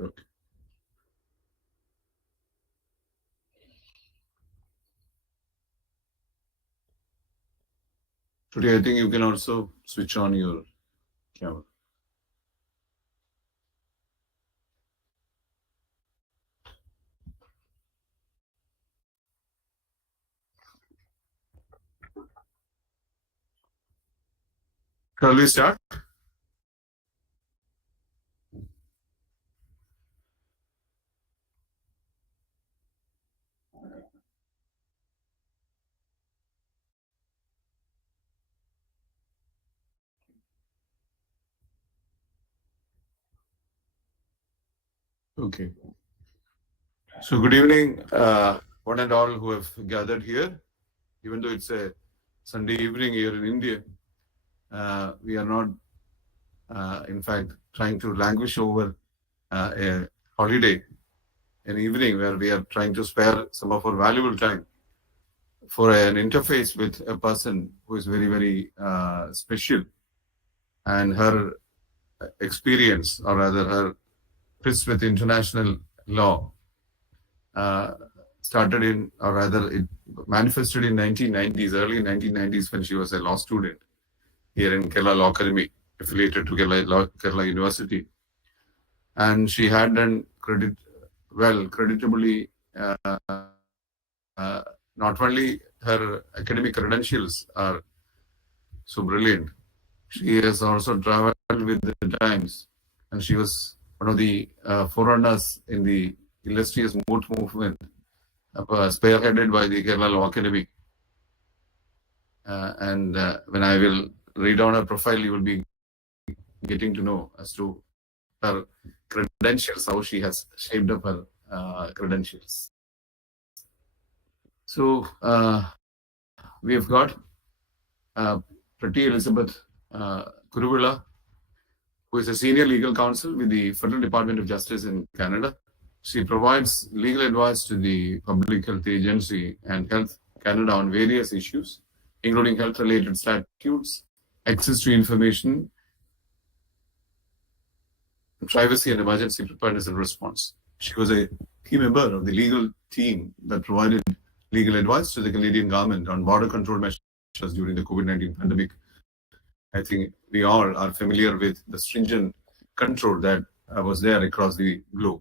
Okay. Today, I think you can also switch on your camera. Shall we start? Okay. So, good evening, one and all who have gathered here. Even though it's a Sunday evening here in India, we are not, in fact, trying to languish over a holiday, an evening where we are trying to spare some of our valuable time for an interface with a person who is very, very special, and her experience, or rather her tryst with international law, started in, or rather it manifested in 1990s, early 1990s, when she was a law student here in Kerala Law Academy, affiliated to Kerala University. And she had done creditably, not only her academic credentials are so brilliant, she has also traveled with the times, and she was one of the forerunners in the illustrious moot movement, spearheaded by the Kerala Law Academy. And when I will read on her profile, you will be getting to know as to her credentials, how she has shaped up her credentials. So we have got Pretty Elizabeth Kuruvilla, who is a senior legal counsel with the Federal Department of Justice in Canada. She provides legal advice to the Public Health Agency and Health Canada on various issues, including health-related statutes, access to information, privacy, and emergency preparedness and response. She was a key member of the legal team that provided legal advice to the Canadian government on border control measures during the COVID-19 pandemic. I think we all are familiar with the stringent control that was there across the globe.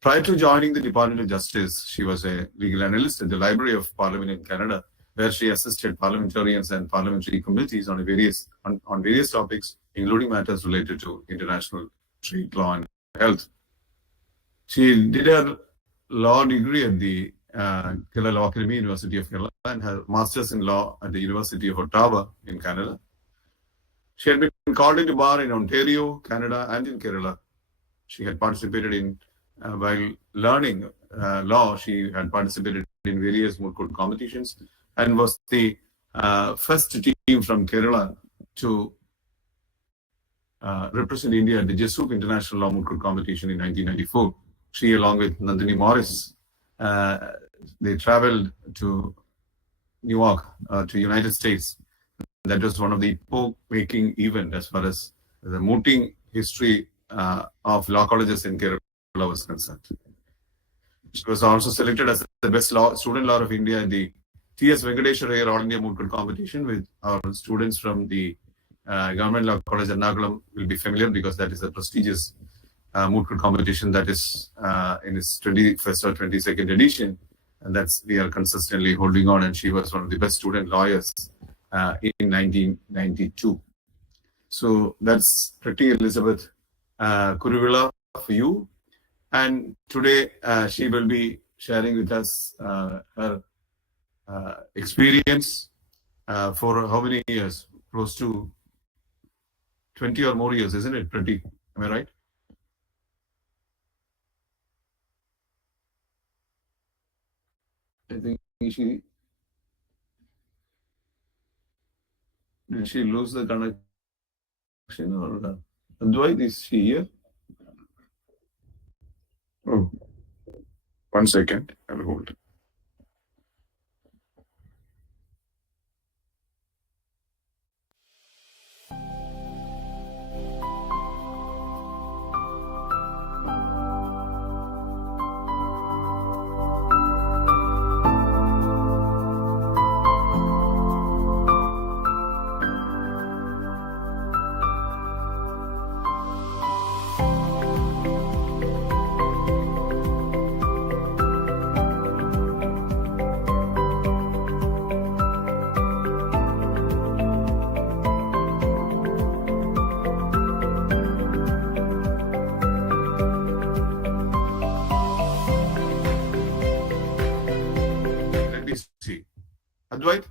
Prior to joining the Department of Justice, she was a legal analyst at the Library of Parliament in Canada, where she assisted parliamentarians and parliamentary committees on various topics, including matters related to international trade law and health. She did her law degree at the Kerala Law Academy, University of Kerala, and her master's in law at the University of Ottawa in Canada. She had been called into bar in Ontario, Canada, and in Kerala. She had participated in, while learning law, she had participated in various moot court competitions and was the first team from Kerala to represent India at the Jesup International Law Moot Court Competition in 1994. She, along with Nandini Morris, they traveled to New York, to United States. That was one of the epoch-making event as far as the mooting history of law colleges in Kerala was concerned. She was also selected as the best student lawyer of India in the T.S. Venkateswara All India Moot Court Competition, with our students from the Government Law College Ernakulam will be familiar, because that is a prestigious moot court competition that is in its 21st or 22nd edition, and that's we are consistently holding on. And she was one of the best student lawyers in 1992. So that's Pretty Elizabeth Kuruvilla for you. And today she will be sharing with us her experience for how many years? Close to 20 or more years, isn't it, Pretty? Am I right? I think did she lose the connection, or Dwight, is she here? Oh, 1 second. I will hold. Advait?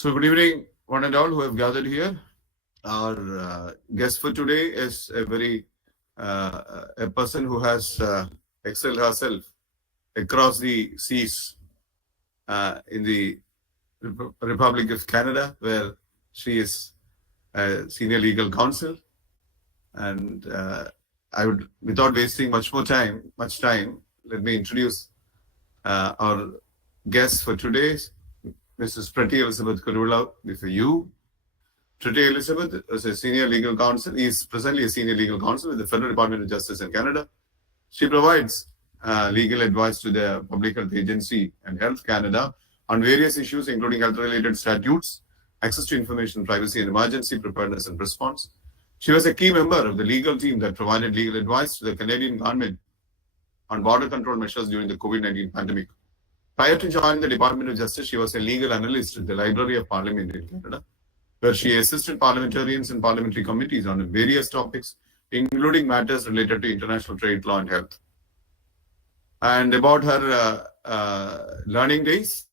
So, good evening, one and all who have gathered here. Our guest for today is a person who has excelled herself across the seas in the Republic of Canada, where she is a senior legal counsel. And I would, without wasting much time, let me introduce our guest for today, Mrs. Pretty Elizabeth Kurula, before you. Pretty Elizabeth is a senior legal counsel. He is presently a senior legal counsel with the Federal Department of Justice in Canada. She provides legal advice to the Public Health Agency and Health Canada on various issues, including health-related statutes, access to information, privacy, and emergency preparedness and response. She was a key member of the legal team that provided legal advice to the Canadian government on border control measures during the COVID-19 pandemic. Prior to joining the Department of Justice, she was a legal analyst at the Library of Parliament in Canada, where she assisted parliamentarians and parliamentary committees on various topics, including matters related to international trade, law, and health. And about her learning days,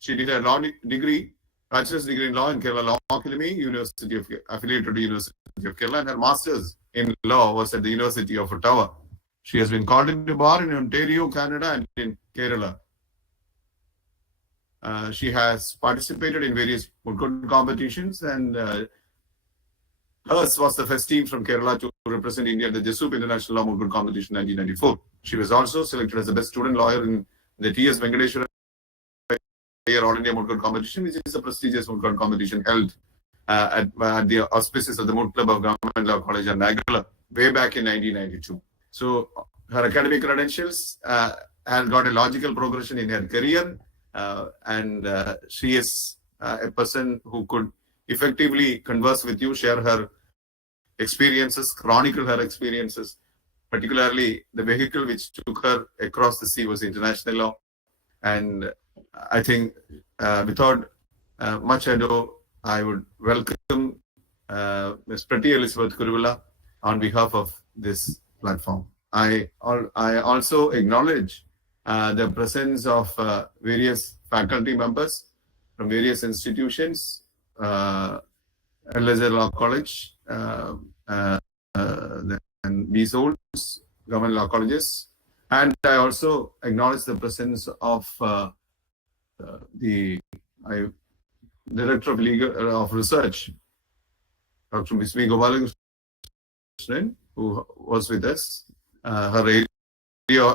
she did a law degree, bachelor's degree in law in Kerala Law Academy, affiliated to University of Kerala, and her master's in law was at the University of Ottawa. She has been called into bar in Ontario, Canada, and in Kerala. She has participated in various moot court competitions, and hers was the first team from Kerala to represent India at the Jesup International Law Moot Court Competition 1994. She was also selected as the best student lawyer in the T.S. Venkateshwara All India Moot Court Competition, which is a prestigious moot court competition held at the auspices of the Moot Club of Government Law College at Nagala way back in 1992. So her academic credentials have got a logical progression in her career. And she is a person who could effectively converse with you, share her experiences, chronicle her experiences. Particularly, the vehicle which took her across the sea was international law. And I think without much ado, I would welcome Ms. Pretty Elizabeth Kurula on behalf of this platform. I also acknowledge the presence of various faculty members from various institutions, Elizabeth Law College, and BSOLs, government law colleges. And I also acknowledge the presence of the Director of Legal of Research, Dr. Ms. V. Gopalakrishnan, who was with us. Her area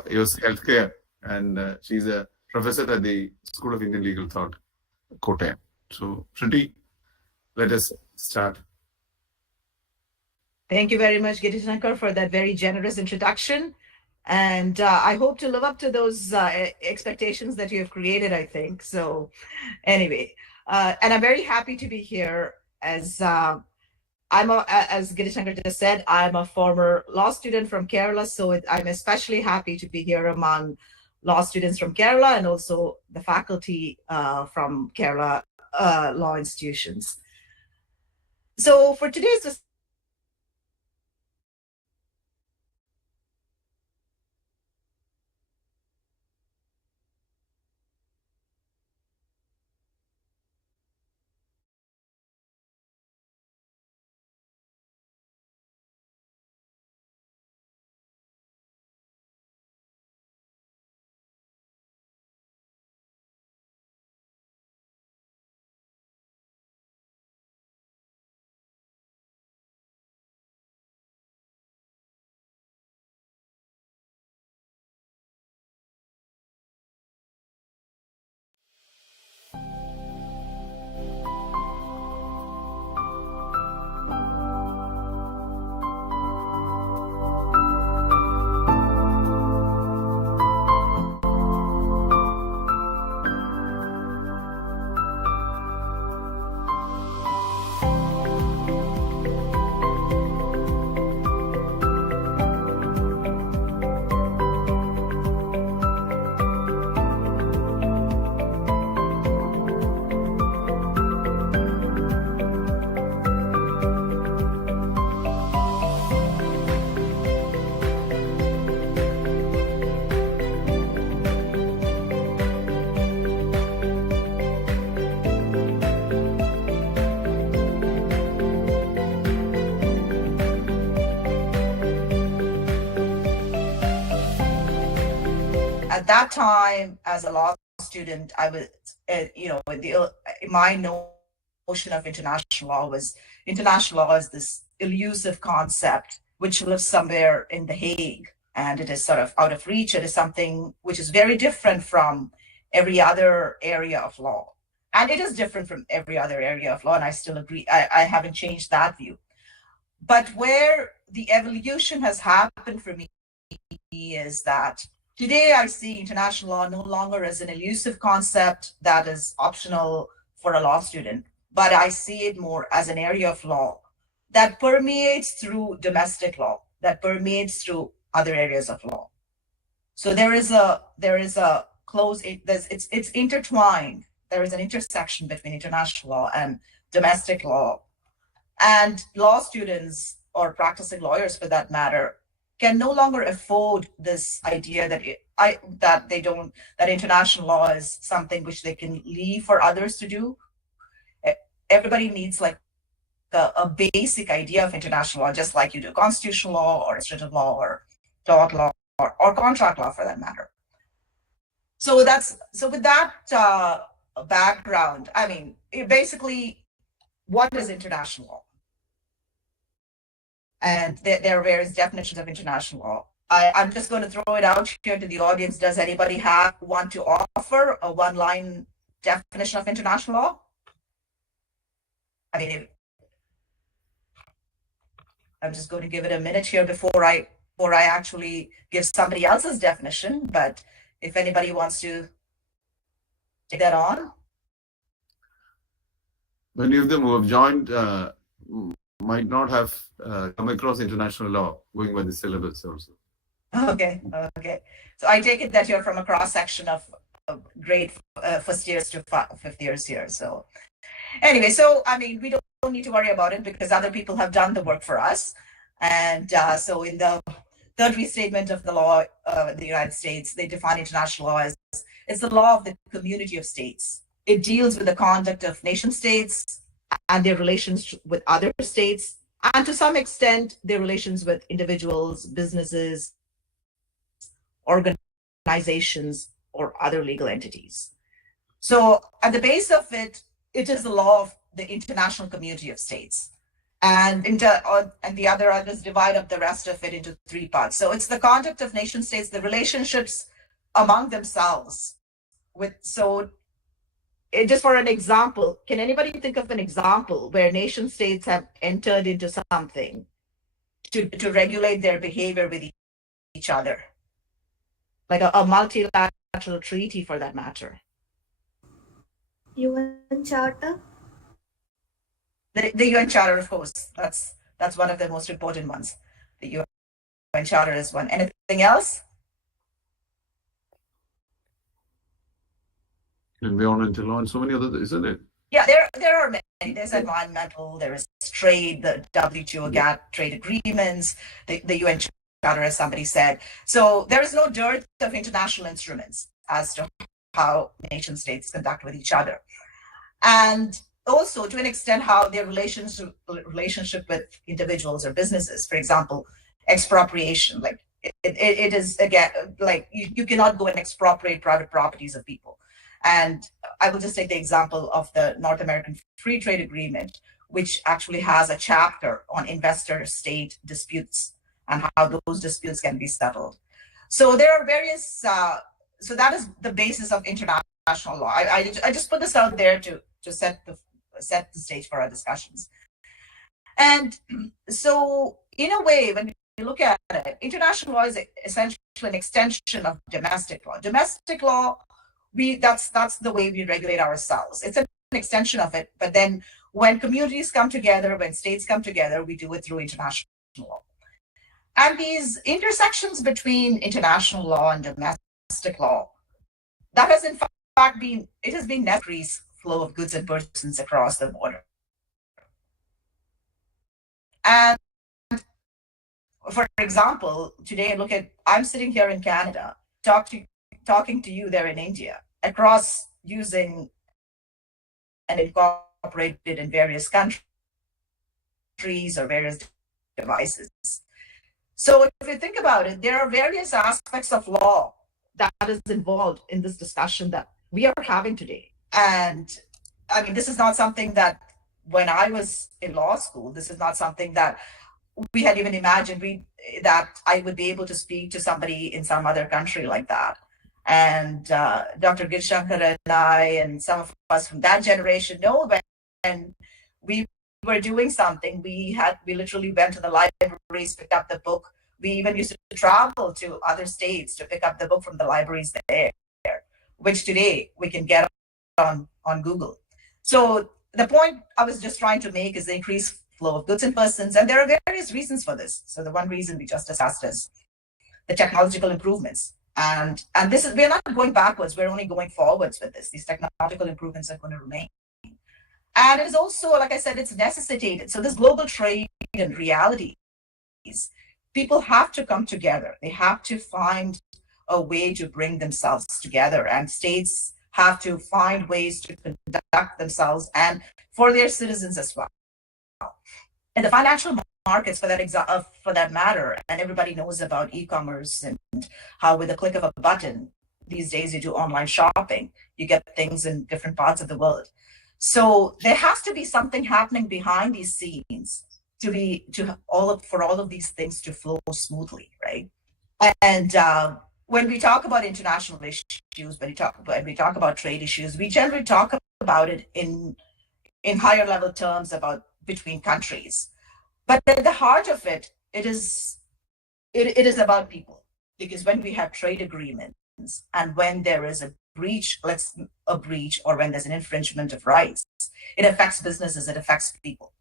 is healthcare, and she's a professor at the School of Indian Legal Thought, Kottayam. So, Pretty, let us start. Thank you very much, Girishankar, for that very generous introduction. And I hope to live up to those expectations that you have created, I think. So anyway, and I'm very happy to be here as as Girishankar just said, I'm a former law student from Kerala. So I'm especially happy to be here among law students from Kerala and also the faculty from Kerala law institutions. So for today's At that time, as a law student, I was, my notion of international law was international law is this elusive concept which lives somewhere in The Hague, and it is sort of out of reach. It is something which is very different from every other area of law. And it is different from every other area of law, and I still agree. I haven't changed that view. But where the evolution has happened for me is that today I see international law no longer as an elusive concept that is optional for a law student, but I see it more as an area of law that permeates through domestic law, that permeates through other areas of law. So there is a close, it's intertwined. There is an intersection between international law and domestic law. And law students, or practicing lawyers for that matter, can no longer afford this idea that international law is something which they can leave for others to do. Everybody needs like a basic idea of international law, just like you do constitutional law or administrative law or tort law or contract law for that matter. So with that background, I mean, basically, what is international law? And there are various definitions of international law. I'm just going to throw it out here to the audience. Does anybody want to offer a one-line definition of international law? I mean, I'm just going to give it a minute here before I actually give somebody else's definition. But if anybody wants to take that on. Many of them who have joined might not have come across international law going by the syllabus also. Okay. So I take it that you're from a cross section of grade first years to fifth years here. So anyway, so I mean, we don't need to worry about it because other people have done the work for us. And so in the third restatement of the law in the United States, they define international law as it's the law of the community of states. It deals with the conduct of nation states and their relations with other states, and to some extent, their relations with individuals, businesses, organizations, or other legal entities. So at the base of it, it is the law of the international community of states. And the others divide up the rest of it into three parts. So it's the conduct of nation states, the relationships among themselves. Just for an example, can anybody think of an example where nation states have entered into something to regulate their behavior with each other? Like a multilateral treaty for that matter. UN Charter? The UN Charter, of course. That's one of the most important ones. The UN Charter is one. Anything else? Environmental law and so many others, isn't it? Yeah, there are many. There's environmental, there is trade, the WTO GATT trade agreements, the UN Charter, as somebody said. So there is no dearth of international instruments as to how nation states conduct with each other. And also, to an extent, how their relationship with individuals or businesses. For example, expropriation. Like it is, again, like you cannot go and expropriate private properties of people. And I will just take the example of the North American Free Trade Agreement, which actually has a chapter on investor-state disputes and how those disputes can be settled. So there are various, so that is the basis of international law. I just put this out there to set the stage for our discussions. And so in a way, when you look at it, international law is essentially an extension of domestic law. Domestic law, that's the way we regulate ourselves. It's an extension of it, but then when communities come together, when states come together, we do it through international law. And these intersections between international law and domestic law, that has in fact been necessary flow of goods and persons across the border. And for example, today I'm sitting here in Canada, talking to you there in India, across using and incorporated in various countries or various devices. So if you think about it, there are various aspects of law that is involved in this discussion that we are having today. And I mean, this is not something that when I was in law school, this is not something that we had even imagined that I would be able to speak to somebody in some other country like that. And Dr. Girshankar and I and some of us from that generation know when we were doing something, we literally went to the libraries, picked up the book. We even used to travel to other states to pick up the book from the libraries there, which today we can get on Google. So the point I was just trying to make is the increased flow of goods and persons, and there are various reasons for this. So the one reason we just discussed is the technological improvements. And this is, we're not going backwards, we're only going forwards with this. These technological improvements are going to remain. And it is also, like I said, it's necessitated. So this global trade and realities, people have to come together. They have to find a way to bring themselves together, and states have to find ways to conduct themselves and for their citizens as well. And the financial markets, for that matter, and everybody knows about e-commerce and how with the click of a button these days you do online shopping, you get things in different parts of the world. So there has to be something happening behind these scenes for all of these things to flow smoothly, right? And when we talk about international issues, when we talk about trade issues, we generally talk about it in higher level terms about between countries. But at the heart of it, it is about people. Because when we have trade agreements and when there is a breach, or when there's an infringement of rights, it affects businesses, it affects people.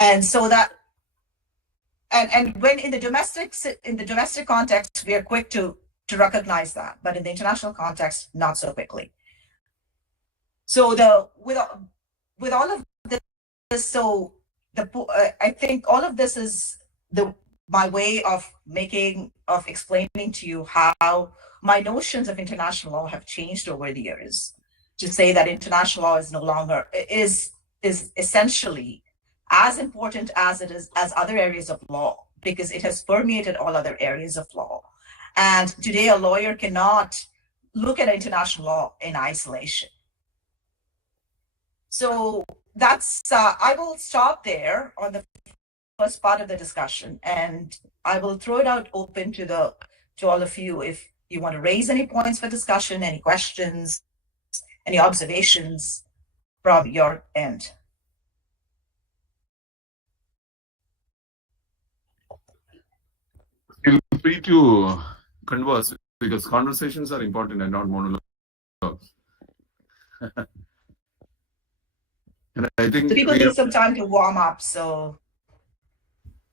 And so that, and when in the domestic context, we are quick to recognize that, but in the international context, not so quickly. So with all of this, so I think all of this is my way of explaining to you how my notions of international law have changed over the years. To say that international law is no longer is essentially as important as it is as other areas of law, because it has permeated all other areas of law. And today a lawyer cannot look at international law in isolation. So that's I will stop there on the first part of the discussion, and I will throw it out open to all of you if you want to raise any points for discussion, any questions, any observations from your end. Feel free to converse, because conversations are important and not monologues. And I think So people need some time to warm up. So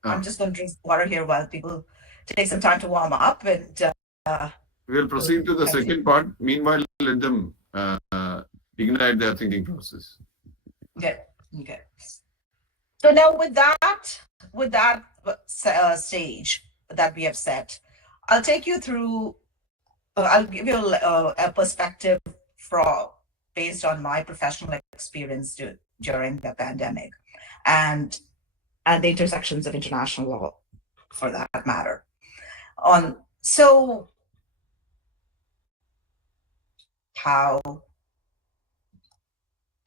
I'm just going to drink water here while people take some time to warm up, and we'll proceed to the second part. Meanwhile, let them ignite their thinking process. Okay. So now with that stage that we have set, I'll take you through. I'll give you a perspective based on my professional experience during the pandemic, and the intersections of international law, for that matter. So how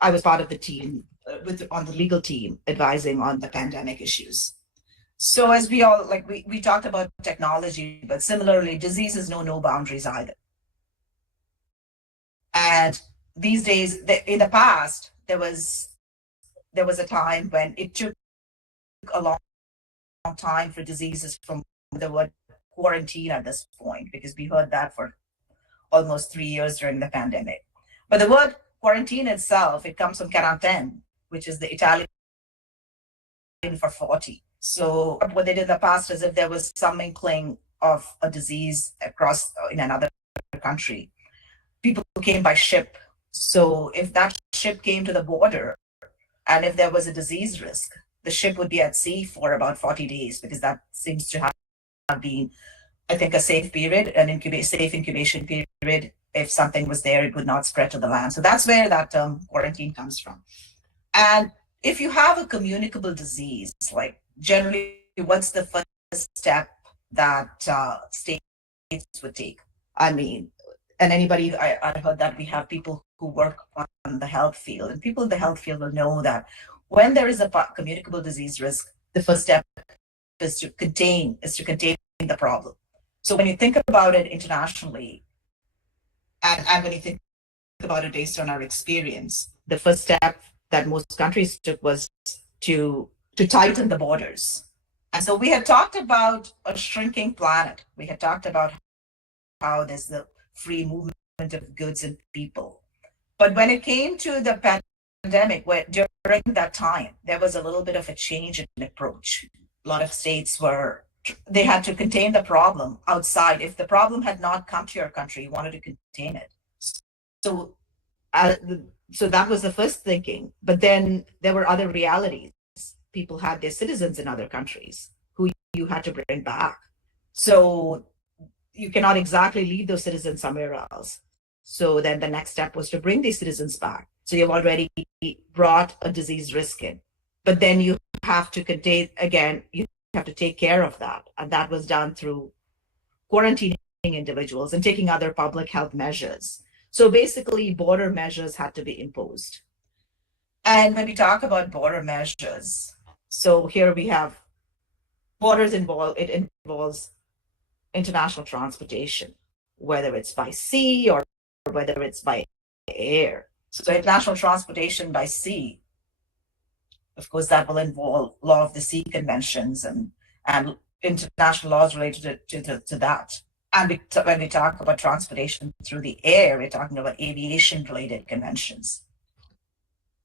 I was part of the team on the legal team advising on the pandemic issues. So as we all, we talked about technology, but similarly, diseases know no boundaries either. And these days, in the past, there was a time when it took a long time for diseases from the word quarantine at this point, because we heard that for almost 3 years during the pandemic. But the word quarantine itself, it comes from quarantaine, which is the Italian for 40. So what they did in the past is if there was some inkling of a disease in another country, people came by ship. So if that ship came to the border, and if there was a disease risk, the ship would be at sea for about 40 days, because that seems to have been, I think, a safe period, safe incubation period. If something was there, it would not spread to the land. So that's where that term quarantine comes from. And if you have a communicable disease, like generally, what's the first step that states would take? I mean, and anybody, I heard that we have people who work on the health field, and people in the health field will know that when there is a communicable disease risk, the first step is to contain the problem. So when you think about it internationally, and when you think about it based on our experience, the first step that most countries took was to tighten the borders. And so we had talked about a shrinking planet. We had talked about how there's the free movement of goods and people. But when it came to the pandemic, during that time, there was a little bit of a change in approach. A lot of states they had to contain the problem outside. If the problem had not come to your country, you wanted to contain it. So that was the first thinking. But then there were other realities. People had their citizens in other countries who you had to bring back. So you cannot exactly leave those citizens somewhere else. So then the next step was to bring these citizens back. So you've already brought a disease risk in. But then you have to contain, again, you have to take care of that. And that was done through quarantining individuals and taking other public health measures. So basically, border measures had to be imposed. And when we talk about border measures, so here we have borders it involves international transportation, whether it's by sea or whether it's by air. So international transportation by sea, of course, that will involve law of the sea conventions and international laws related to that. And when we talk about transportation through the air, we're talking about aviation-related conventions.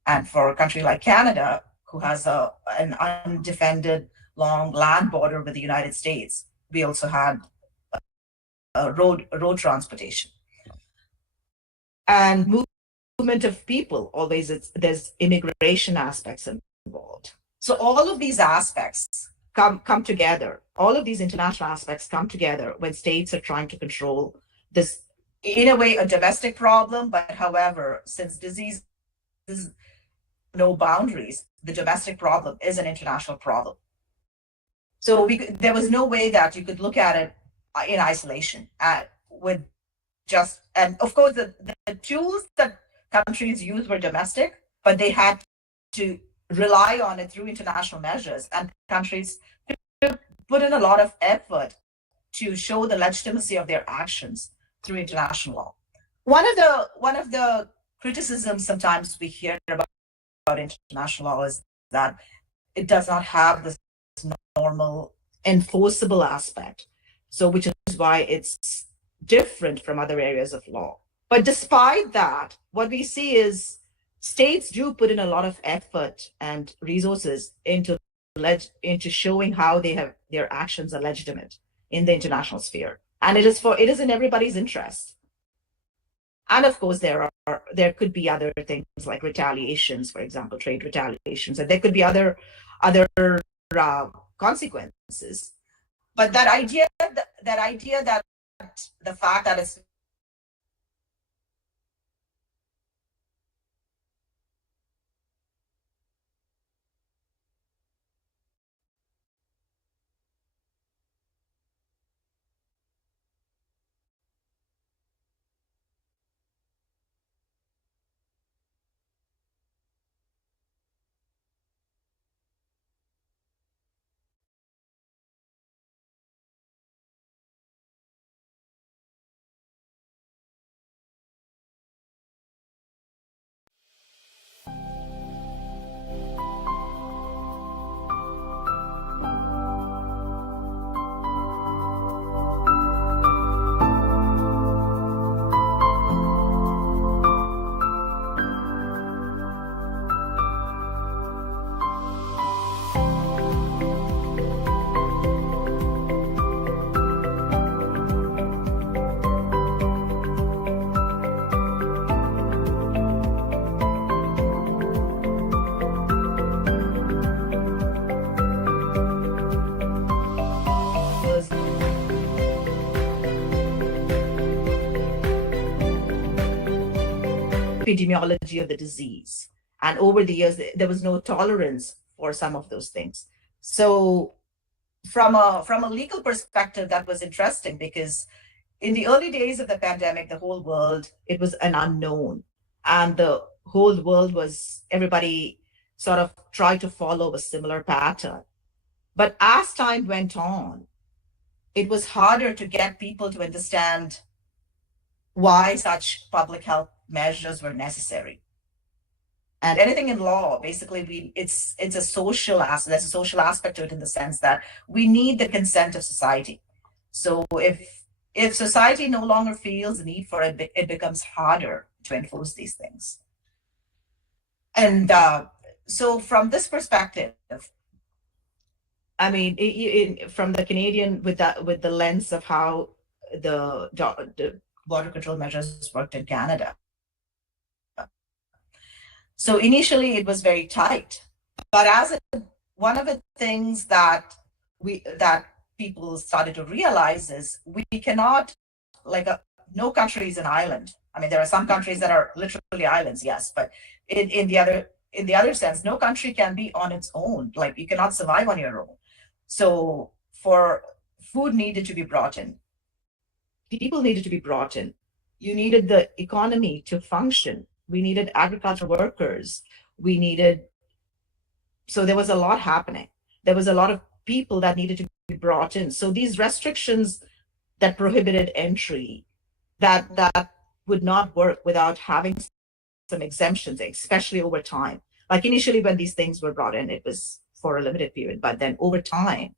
And for a country like Canada, who has an undefended long land border with the United States, we also had road transportation. And movement of people, always there's immigration aspects involved. So all of these aspects come together. All of these international aspects come together when states are trying to control this, in a way, a domestic problem. But however, since disease is no boundaries, the domestic problem is an international problem. So there was no way that you could look at it in isolation and of course the tools that countries used were domestic, but they had to rely on it through international measures, and countries put in a lot of effort to show the legitimacy of their actions through international law. One of the criticisms sometimes we hear about international law is that it does not have this normal enforceable aspect. So which is why it's different from other areas of law. But despite that, what we see is states do put in a lot of effort and resources into showing how their actions are legitimate in the international sphere. And it is in everybody's interest. And of course, there could be other things like retaliations, for example, trade retaliations, and there could be other consequences. But that idea that the fact that it's epidemiology of the disease. And over the years, there was no tolerance for some of those things. So from a legal perspective, that was interesting because in the early days of the pandemic, the whole world, it was an unknown. And the whole world was, everybody sort of tried to follow a similar pattern. But as time went on, it was harder to get people to understand why such public health measures were necessary. And anything in law, basically, it's a social aspect. There's a social aspect to it in the sense that we need the consent of society. So if society no longer feels the need for it, it becomes harder to enforce these things. And so from this perspective, I mean, from the Canadian, with the lens of how the border control measures worked in Canada. So initially it was very tight, but one of the things that people started to realize is we cannot, no country is an island. I mean, there are some countries that are literally islands, yes, but in the other sense, no country can be on its own. Like, you cannot survive on your own. So for food needed to be brought in, people needed to be brought in. You needed the economy to function. We needed agricultural workers. So there was a lot happening. There was a lot of people that needed to be brought in. So these restrictions that prohibited entry, that would not work without having some exemptions, especially over time. Like initially when these things were brought in, it was for a limited period, but then over time,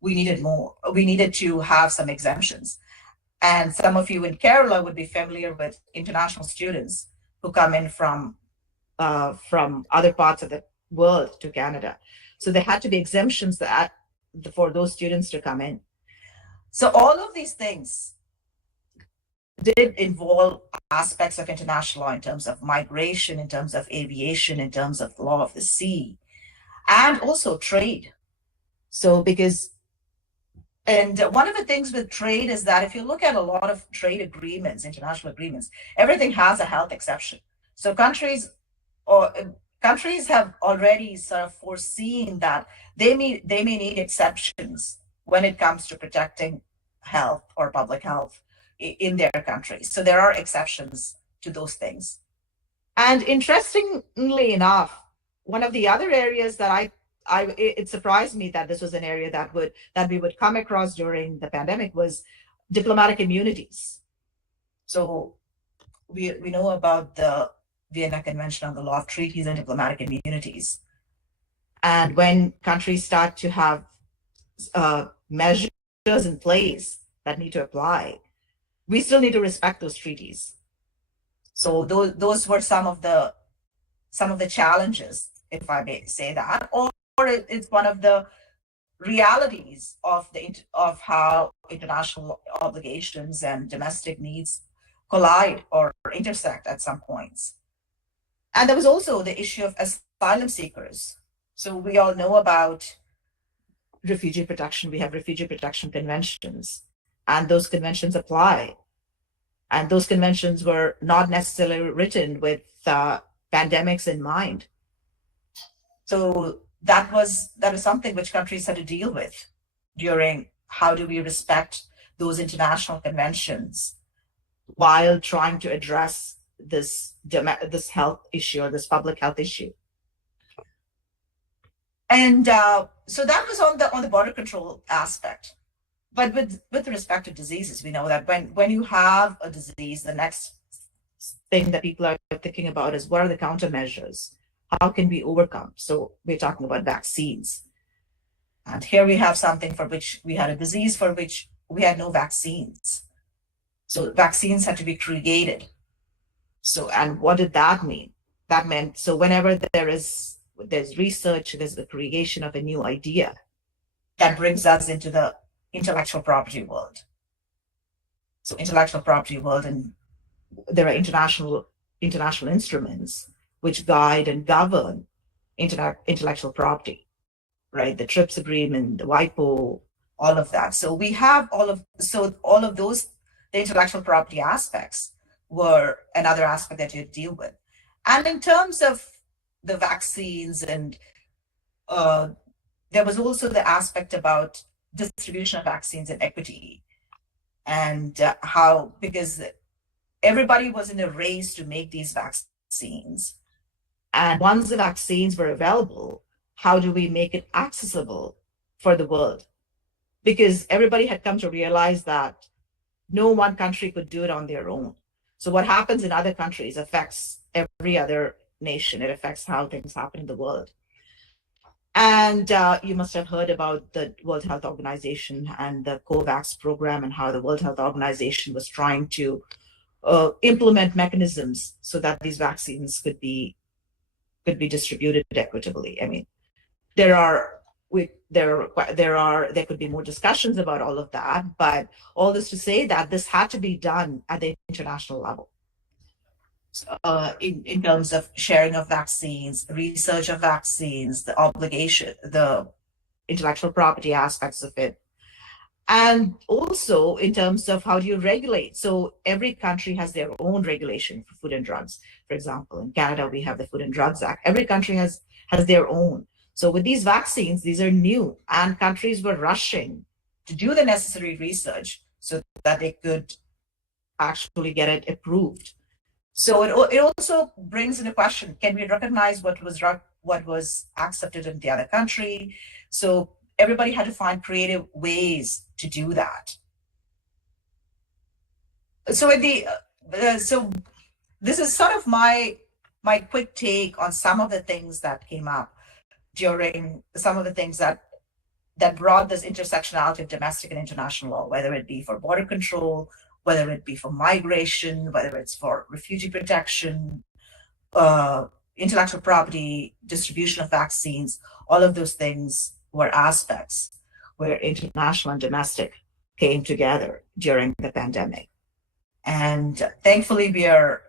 we needed more. We needed to have some exemptions. And some of you in Kerala would be familiar with international students who come in from other parts of the world to Canada. So there had to be exemptions for those students to come in. So all of these things did involve aspects of international law in terms of migration, in terms of aviation, in terms of law of the sea, and also trade. So and one of the things with trade is that if you look at a lot of trade agreements, international agreements, everything has a health exception. So countries have already sort of foreseen that they may need exceptions when it comes to protecting health or public health in their countries. So there are exceptions to those things. And interestingly enough, one of the other areas that it surprised me that this was an area that we would come across during the pandemic was diplomatic immunities. So we know about the Vienna Convention on the Law of Treaties and Diplomatic Immunities. And when countries start to have measures in place that need to apply, we still need to respect those treaties. So those were some of the challenges, if I may say that, or it's one of the realities of how international obligations and domestic needs collide or intersect at some points. And there was also the issue of asylum seekers. So we all know about refugee protection. We have refugee protection conventions, and those conventions apply. And those conventions were not necessarily written with pandemics in mind. So that was something which countries had to deal with during how do we respect those international conventions while trying to address this health issue or this public health issue. And so that was on the border control aspect. But with respect to diseases, we know that when you have a disease, the next thing that people are thinking about is what are the countermeasures? How can we overcome? So we're talking about vaccines. And here we have something for which we had a disease for which we had no vaccines. So vaccines had to be created. So, and what did that mean? That meant, so whenever there's research, there's the creation of a new idea, that brings us into the intellectual property world. So intellectual property world, and there are international instruments which guide and govern intellectual property, right? The TRIPS agreement, the WIPO, all of that. So we have all of those, the intellectual property aspects were another aspect that you deal with. And in terms of the vaccines, and there was also the aspect about distribution of vaccines and equity. and how, because everybody was in a race to make these vaccines. And once the vaccines were available, how do we make it accessible for the world? Because everybody had come to realize that no one country could do it on their own. So what happens in other countries affects every other nation. It affects how things happen in the world. And you must have heard about the World Health Organization and the COVAX program, and how the World Health Organization was trying to implement mechanisms so that these vaccines could be distributed equitably. I mean, there could be more discussions about all of that, but all this to say that this had to be done at the international level. In terms of sharing of vaccines, research of vaccines, the obligation, the intellectual property aspects of it, and also in terms of how do you regulate. So every country has their own regulation for food and drugs. For example, in Canada, we have the Food and Drugs Act. Every country has their own. So with these vaccines, these are new, and countries were rushing to do the necessary research so that they could actually get it approved. So it also brings into question: can we recognize what was accepted in the other country? So everybody had to find creative ways to do that. So so this is sort of my quick take on some of the things that came up during some of the things that brought this intersectionality of domestic and international law, whether it be for border control, whether it be for migration, whether it's for refugee protection, intellectual property, distribution of vaccines. All of those things were aspects where international and domestic came together during the pandemic. And thankfully, we are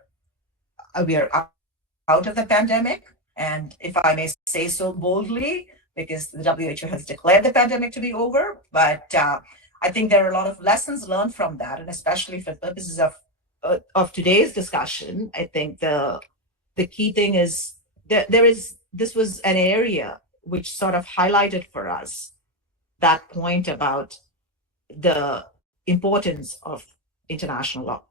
out of the pandemic. And if I may say so boldly, because the WHO has declared the pandemic to be over, but I think there are a lot of lessons learned from that, and especially for purposes of today's discussion, I think the key thing is that this was an area which sort of highlighted for us that point about the importance of international law.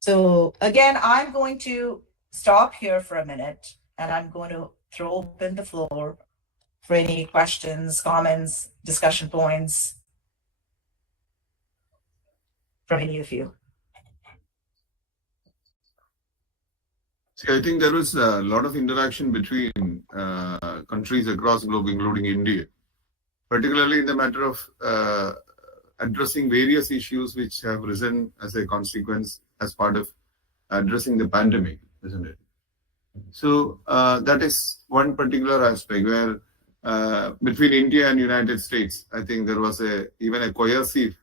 So again, I'm going to stop here for a minute, and I'm going to throw open the floor for any questions, comments, discussion points from any of you. See, I think there was a lot of interaction between countries across the globe, including India, particularly in the matter of addressing various issues which have risen as a consequence as part of addressing the pandemic, isn't it? So that is one particular aspect where between India and United States, I think there was even a coercive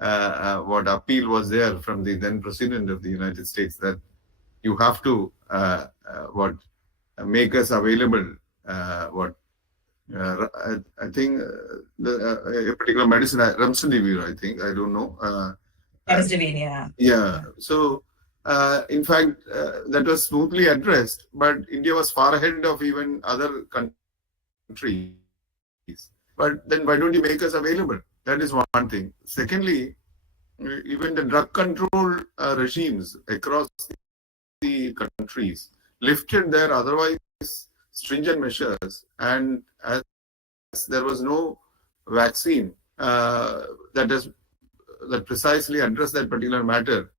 appeal was there from the then President of the United States that you have to make us available I think a particular medicine, remdesivir, I think, I don't know. Remdesivir, yeah. Yeah. So in fact, that was smoothly addressed, but India was far ahead of even other countries. But then why don't you make us available? That is one thing. Secondly, even the drug control regimes across the countries lifted their otherwise stringent measures, and as there was no vaccine that precisely addressed that particular matter,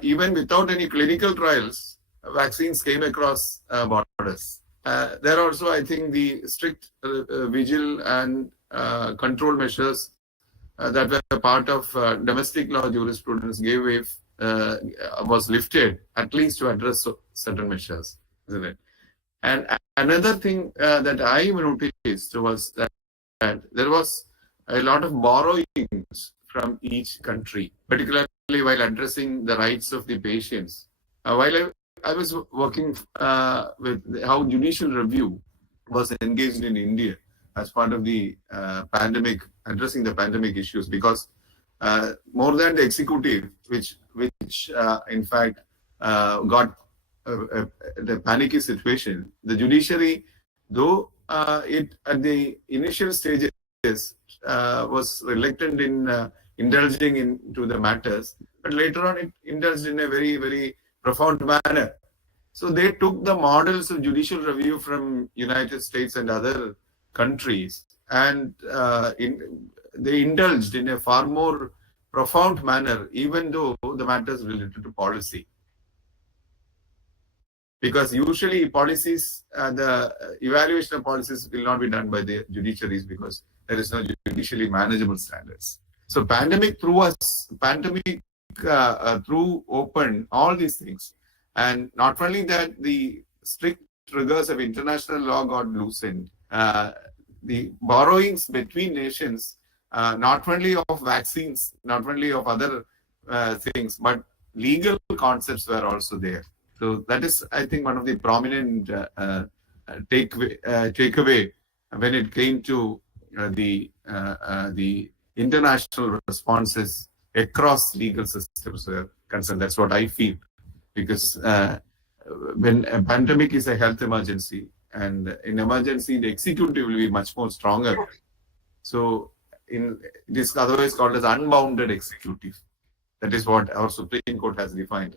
even without any clinical trials, vaccines came across borders. There also, I think, the strict vigil and control measures that were part of domestic law jurisprudence gave way, was lifted, at least to address certain measures, isn't it? And another thing that I noticed was that there was a lot of borrowings from each country, particularly while addressing the rights of the patients. While I was working with how judicial review was engaged in India as part of the pandemic, addressing the pandemic issues, because more than the executive, which in fact got the panicky situation, the judiciary, though it at the initial stages was reluctant in indulging into the matters, but later on it indulged in a very, very profound manner. So they took the models of judicial review from United States and other countries, and they indulged in a far more profound manner, even though the matters related to policy. Because usually policies, the evaluation of policies will not be done by the judiciaries because there is no judicially manageable standards. So pandemic threw open all these things. And not only that, the strict rigors of international law got loosened. The borrowings between nations, not only of vaccines, not only of other things, but legal concepts were also there. So that is, I think, one of the prominent takeaway when it came to the international responses across legal systems were concerned. That's what I feel, because when a pandemic is a health emergency, and in emergency, the executive will be much more stronger. So it is otherwise called as unbounded executive. That is what our Supreme Court has defined.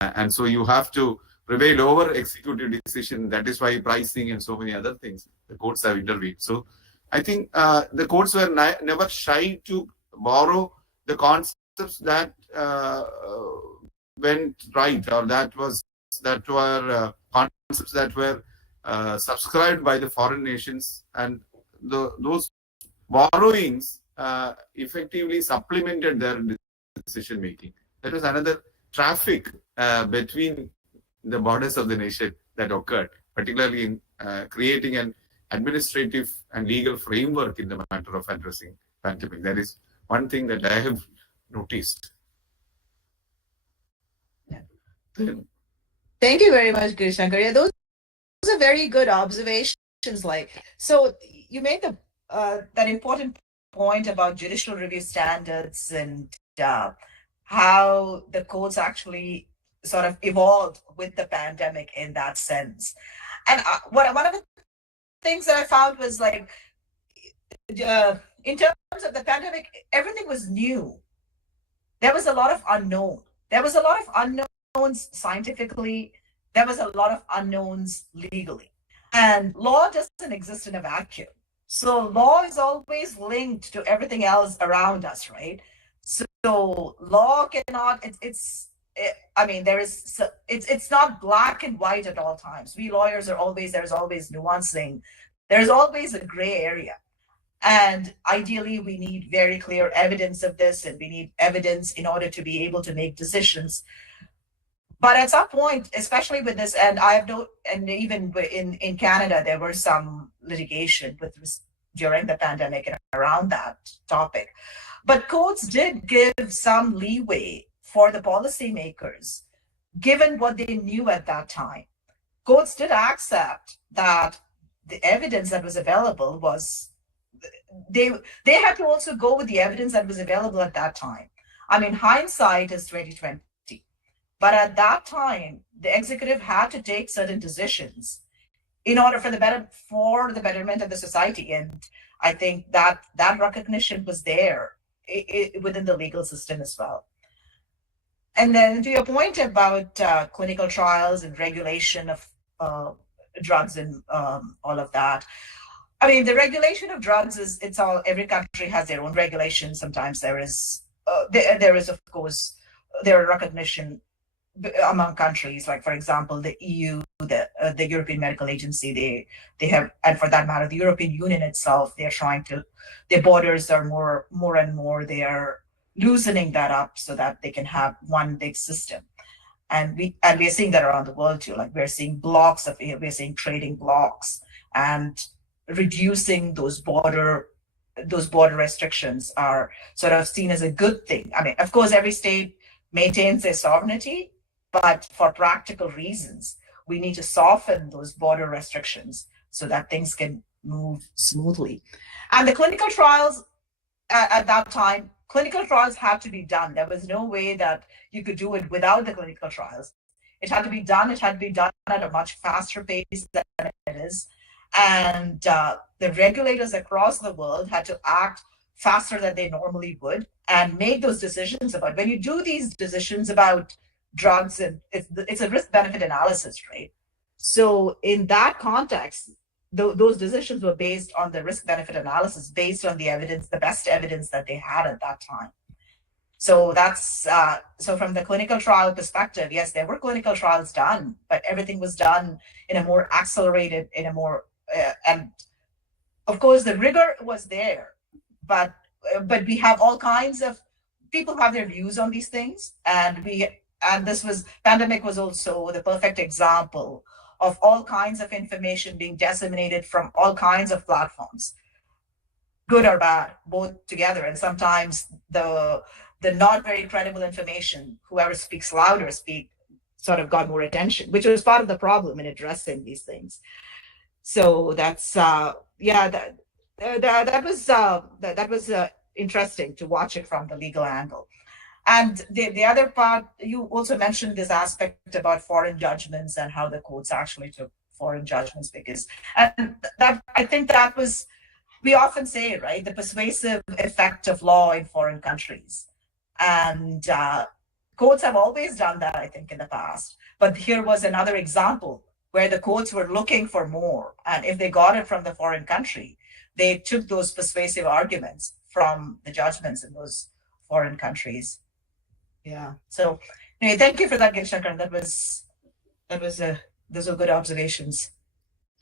And so you have to prevail over executive decision. That is why pricing and so many other things, the courts have intervened. So I think the courts were never shy to borrow the concepts that went right, or that were concepts that were subscribed by the foreign nations, and those borrowings effectively supplemented their decision making. That was another traffic between the borders of the nation that occurred, particularly in creating an administrative and legal framework in the matter of addressing pandemic. That is one thing that I have noticed. Yeah. Thank you very much, Juris Shankar. Yeah, those are very good observations. So you made that important point about judicial review standards and how the courts actually sort of evolved with the pandemic in that sense. And one of the things that I found was like, in terms of the pandemic, everything was new. There was a lot of unknown. There was a lot of unknowns scientifically. There was a lot of unknowns legally. And law doesn't exist in a vacuum. So law is always linked to everything else around us, right? So law cannot, it's not black and white at all times. We lawyers there's always nuancing. There's always a gray area. And ideally, we need very clear evidence of this, and we need evidence in order to be able to make decisions. But at some point, especially with this, and even in Canada, there were some litigation during the pandemic and around that topic. But courts did give some leeway for the policymakers, given what they knew at that time. Courts did accept that the evidence that was available was, they had to also go with the evidence that was available at that time. I mean, hindsight is 2020. But at that time, the executive had to take certain decisions in order for the betterment of the society. And I think that recognition was there within the legal system as well. And then to your point about clinical trials and regulation of drugs and all of that, I mean, the regulation of drugs every country has their own regulation. Sometimes there is, of course, there are recognition among countries, like, for example, the EU, the European Medical Agency, they have, and for that matter, the European Union itself, their borders are more and more, they are loosening that up so that they can have one big system. And we are seeing that around the world too. Like, we're seeing trading blocks, and reducing those border restrictions are sort of seen as a good thing. I mean, of course, every state maintains their sovereignty, but for practical reasons, we need to soften those border restrictions so that things can move smoothly. And the clinical trials at that time, clinical trials had to be done. There was no way that you could do it without the clinical trials. It had to be done. It had to be done at a much faster pace than it is. And the regulators across the world had to act faster than they normally would and make those decisions about when you do these decisions about drugs, and it's a risk benefit analysis, right? So in that context, those decisions were based on the risk benefit analysis, based on the evidence, the best evidence that they had at that time. So that's so from the clinical trial perspective, yes, there were clinical trials done, but everything was done in a more accelerated, in a more and of course the rigor was there, but we have all kinds of people have their views on these things, and this was pandemic was also the perfect example of all kinds of information being disseminated from all kinds of platforms, good or bad, both together. And sometimes the not very credible information, whoever speaks louder, sort of got more attention, which was part of the problem in addressing these things. So that's yeah, that was interesting to watch it from the legal angle. And the other part, you also mentioned this aspect about foreign judgments and how the courts actually took foreign judgments, because and that I think that was, we often say, right, the persuasive effect of law in foreign countries. And courts have always done that, I think, in the past. But here was another example where the courts were looking for more. And if they got it from the foreign country, they took those persuasive arguments from the judgments in those foreign countries. Yeah. So anyway, thank you for that, Gilshankar. Those were good observations.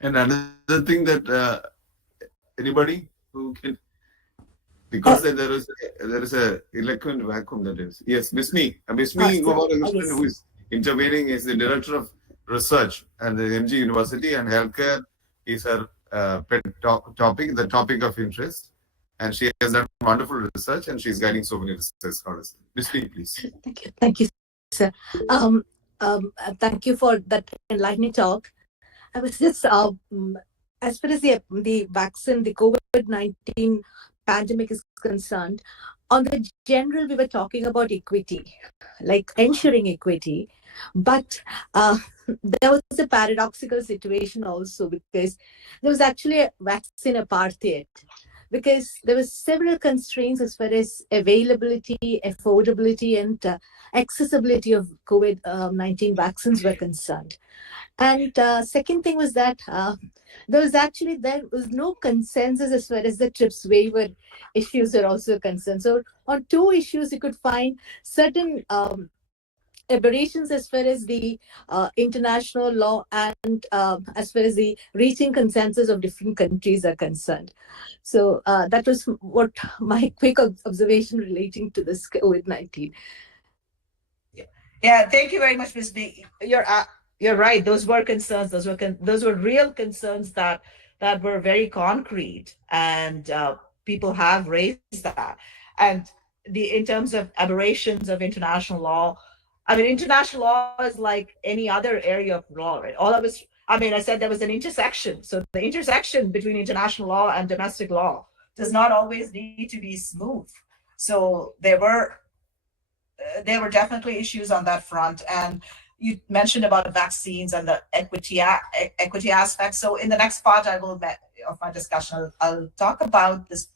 And another thing that anybody who can, because there is a eloquent vacuum that is. Yes, Bismi. Bismi Gopalan, who is intervening, is the director of research at the MG University, and healthcare is her pet topic, the topic of interest. And she has done wonderful research, and she's guiding so many research scholars. Bismi, please. Thank you, sir. Thank you for that enlightening talk. I was just, as far as the vaccine, the COVID-19 pandemic is concerned, on the general, we were talking about equity, like ensuring equity. But there was a paradoxical situation also, because there was actually a vaccine apartheid, because there were several constraints as far as availability, affordability, and accessibility of COVID-19 vaccines were concerned. And second thing was that there was no consensus as far as the TRIPS waiver issues are also concerned. So on two issues, you could find certain aberrations as far as the international law and as far as the reaching consensus of different countries are concerned. So that was what my quick observation relating to this COVID-19. Yeah, thank you very much, Ms. B. You're right. Those were concerns. Those were real concerns that were very concrete, and people have raised that. And in terms of aberrations of international law, I mean, international law is like any other area of law, right? I said there was an intersection. So the intersection between international law and domestic law does not always need to be smooth. So there were definitely issues on that front. And you mentioned about vaccines and the equity aspect. So in the next part of my discussion, I'll talk about this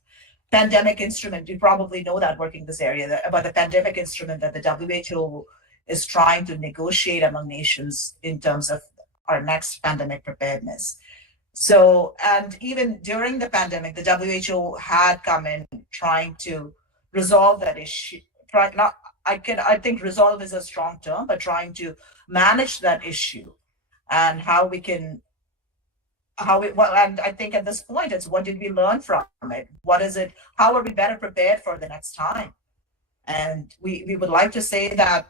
pandemic instrument. You probably know that, working this area, about the pandemic instrument that the WHO is trying to negotiate among nations in terms of our next pandemic preparedness. So, and even during the pandemic, the WHO had come in trying to resolve that issue. I think resolve is a strong term, but trying to manage that issue and and I think at this point, it's what did we learn from it? What is it? How are we better prepared for the next time? And we would like to say that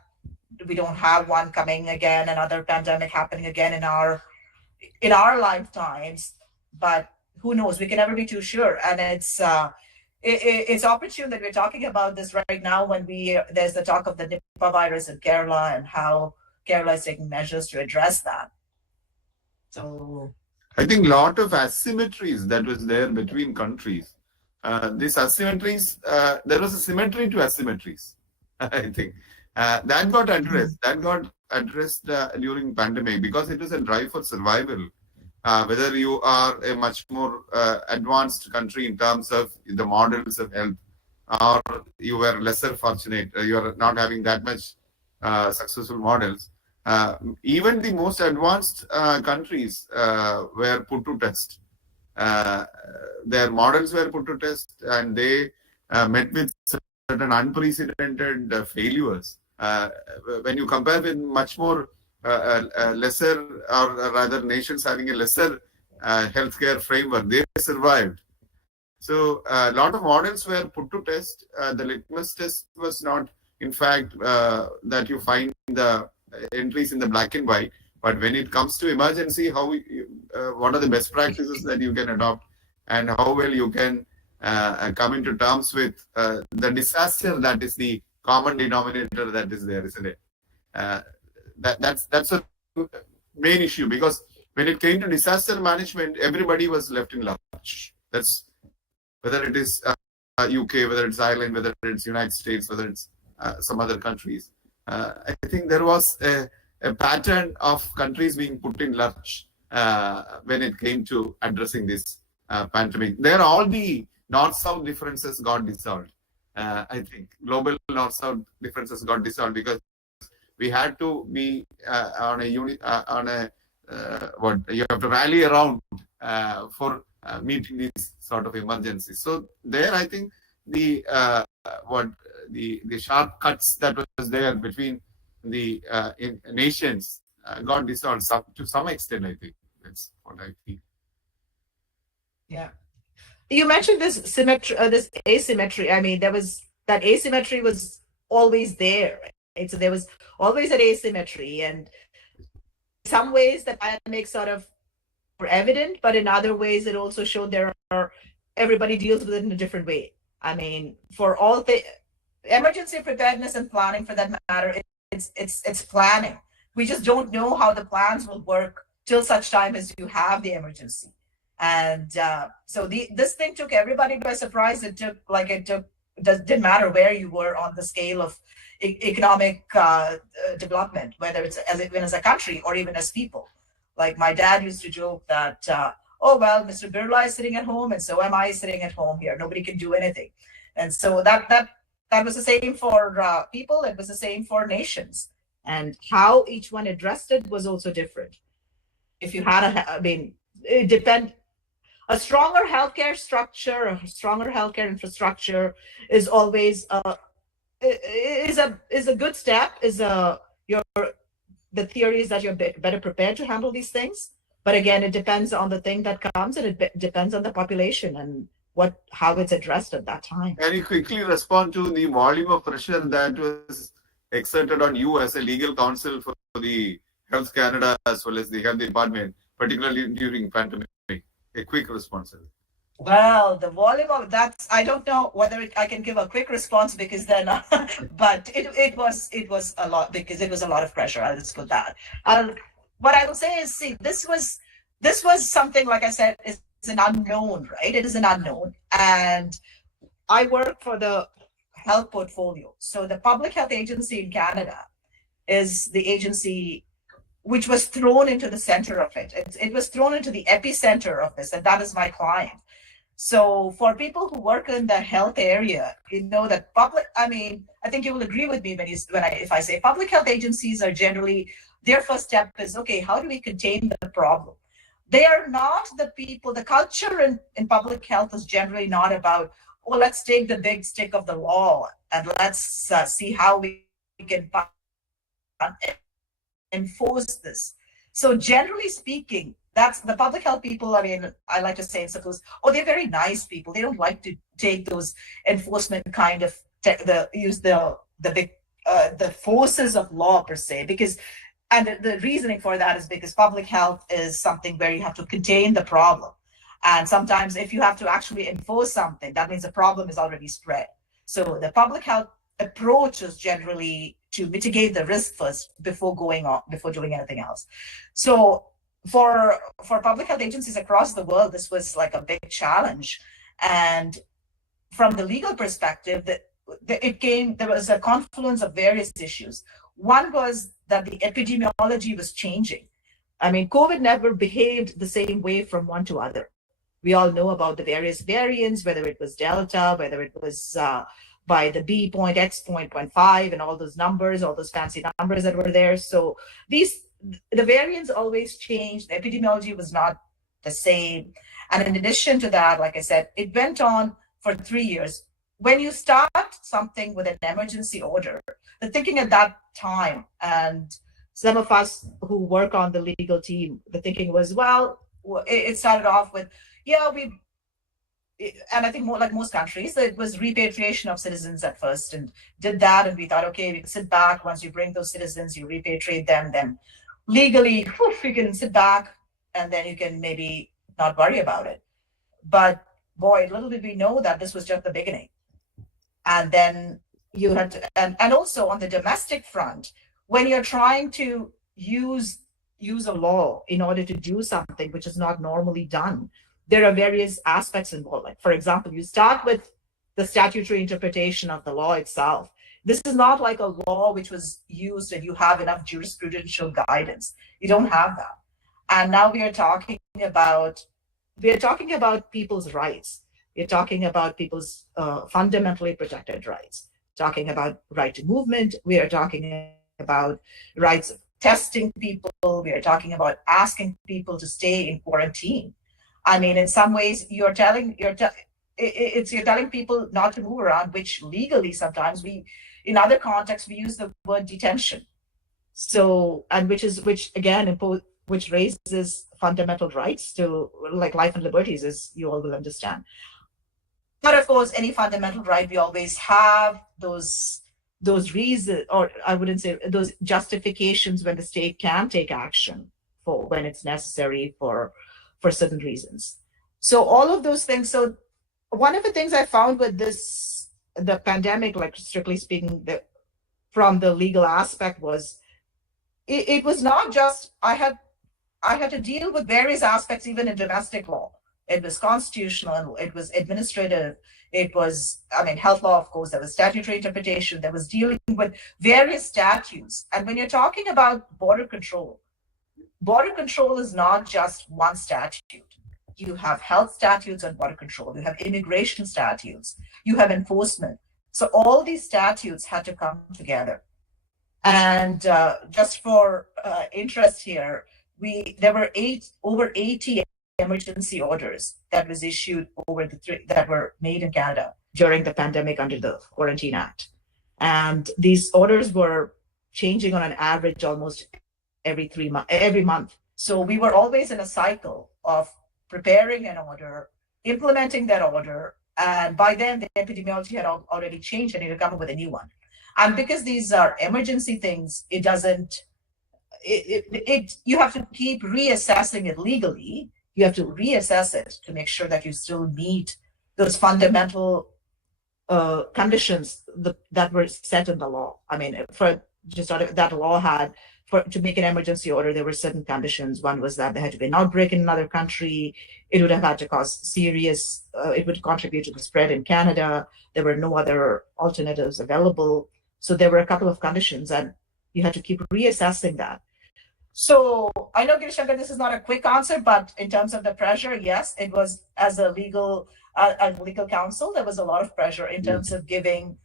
we don't have one coming again, another pandemic happening again in our lifetimes, but who knows? We can never be too sure. And it's opportune that we're talking about this right now when there's the talk of the Nipah virus in Kerala and how Kerala is taking measures to address that. So I think a lot of asymmetries that was there between countries. These asymmetries, there was a symmetry to asymmetries, I think. That got addressed. That got addressed during pandemic, because it was a drive for survival. whether you are a much more advanced country in terms of the models of health, or you were lesser fortunate, you are not having that much successful models. Even the most advanced countries were put to test. Their models were put to test, and they met with certain unprecedented failures. When you compare with much more lesser, or rather nations having a lesser healthcare framework, they survived. So a lot of models were put to test. The litmus test was not, in fact, that you find the entries in the black and white, but when it comes to emergency, how what are the best practices that you can adopt, and how well you can come into terms with the disaster that is the common denominator that is there, isn't it? That's a main issue, because when it came to disaster management, everybody was left in lurch. That's whether it is UK, whether it's Ireland, whether it's United States, whether it's some other countries. I think there was a pattern of countries being put in lurch when it came to addressing this pandemic. There, all the North-South differences got dissolved. I think global North-South differences got dissolved because we had to be on a unit, what you have to rally around for meeting these sort of emergencies. So there, I think the sharp cuts that was there between the nations got dissolved to some extent. I think that's what I feel. Yeah. You mentioned this symmetry, this asymmetry. I mean, that asymmetry was always there, right? So there was always an asymmetry, and in some ways the pandemic sort of were evident, but in other ways it also showed everybody deals with it in a different way. I mean, for all the emergency preparedness and planning, for that matter, it's planning. We just don't know how the plans will work till such time as you have the emergency. And so this thing took everybody by surprise. Didn't matter where you were on the scale of economic development, whether it's even as a country or even as people. Like my dad used to joke that, oh, well, Mr. Birla is sitting at home and so am I sitting at home here. Nobody can do anything. And so that was the same for people. It was the same for nations. And how each one addressed it was also different. If you had it depends. A stronger healthcare structure, a stronger healthcare infrastructure is always is a good step. The theory is that you're better prepared to handle these things. But again, it depends on the thing that comes, and it depends on the population and how it's addressed at that time. Can you quickly respond to the volume of pressure that was exerted on you as a legal counsel for the Health Canada as well as the Health Department, particularly during pandemic? A quick response. Well, the volume of that, I don't know whether I can give a quick response, because then, but it was a lot, because it was a lot of pressure. I'll just put that. What I will say is, see, this was something, like I said, is an unknown, right? It is an unknown, and I work for the health portfolio. So the Public Health Agency in Canada is the agency which was thrown into the center of it. It was thrown into the epicenter of this, and that is my client. So for people who work in the health area, you know that I think you will agree with me if I say public health agencies are generally, their first step is, okay, how do we contain the problem? They are not the people, the culture in public health is generally not about, oh, let's take the big stick of the law and let's see how we can enforce this. So generally speaking, that's the public health people. I mean, I like to say, suppose, oh, they're very nice people. They don't like to take those enforcement kind of use the forces of law per se, because, and the reasoning for that is because public health is something where you have to contain the problem, and sometimes if you have to actually enforce something, that means the problem is already spread. So the public health approach is generally to mitigate the risk first before doing anything else. So for public health agencies across the world, this was like a big challenge. And from the legal perspective, there was a confluence of various issues. One was that the epidemiology was changing. I mean, COVID never behaved the same way from one to other. We all know about the various variants, whether it was Delta, whether it was by the B point, X point, 0.5, and all those numbers, all those fancy numbers that were there. So the variants always changed. The epidemiology was not the same. And in addition to that, like I said, it went on for 3 years. When you start something with an emergency order, the thinking at that time, and some of us who work on the legal team, the thinking was, well, it started off with, yeah, and I think more like most countries, it was repatriation of citizens at first, and did that. And we thought, okay, we can sit back. Once you bring those citizens, you repatriate them, then legally, you can sit back, and then you can maybe not worry about it. But boy, little did we know that this was just the beginning. And then you had to, and also on the domestic front, when you're trying to use a law in order to do something which is not normally done, there are various aspects involved. Like, for example, you start with the statutory interpretation of the law itself. This is not like a law which was used and you have enough jurisprudential guidance. You don't have that. And now we are talking about people's rights. We're talking about people's fundamentally protected rights. Talking about right to movement. We are talking about rights of testing people. We are talking about asking people to stay in quarantine. I mean, in some ways, you're telling people not to move around, which legally sometimes in other contexts we use the word detention. So, and which again which raises fundamental rights to like life and liberties, as you all will understand. But of course, any fundamental right, we always have those reasons, or I wouldn't say those justifications when the state can take action for when it's necessary for certain reasons. So all of those things. So one of the things I found with the pandemic, like strictly speaking, from the legal aspect was, it was not just, I had to deal with various aspects, even in domestic law. It was constitutional, it was administrative, it was, I mean, health law, of course, there was statutory interpretation, there was dealing with various statutes. And when you're talking about border control is not just one statute. You have health statutes on border control, you have immigration statutes, you have enforcement. So all these statutes had to come together. And just for interest here, there were over 80 emergency orders that was issued that were made in Canada during the pandemic under the Quarantine Act. And these orders were changing on an average almost every month. So we were always in a cycle of preparing an order, implementing that order, and by then the epidemiology had already changed and you had come up with a new one. And because these are emergency things, you have to keep reassessing it legally. You have to reassess it to make sure that you still meet those fundamental conditions that were set in the law. I mean, that law had, to make an emergency order, there were certain conditions. One was that there had to be an outbreak in another country. It would have had to cause it would contribute to the spread in Canada. There were no other alternatives available. So there were a couple of conditions and you had to keep reassessing that. So I know, Giri Shankar, this is not a quick answer, but in terms of the pressure, yes, it was, as a legal counsel, there was a lot of pressure in terms of giving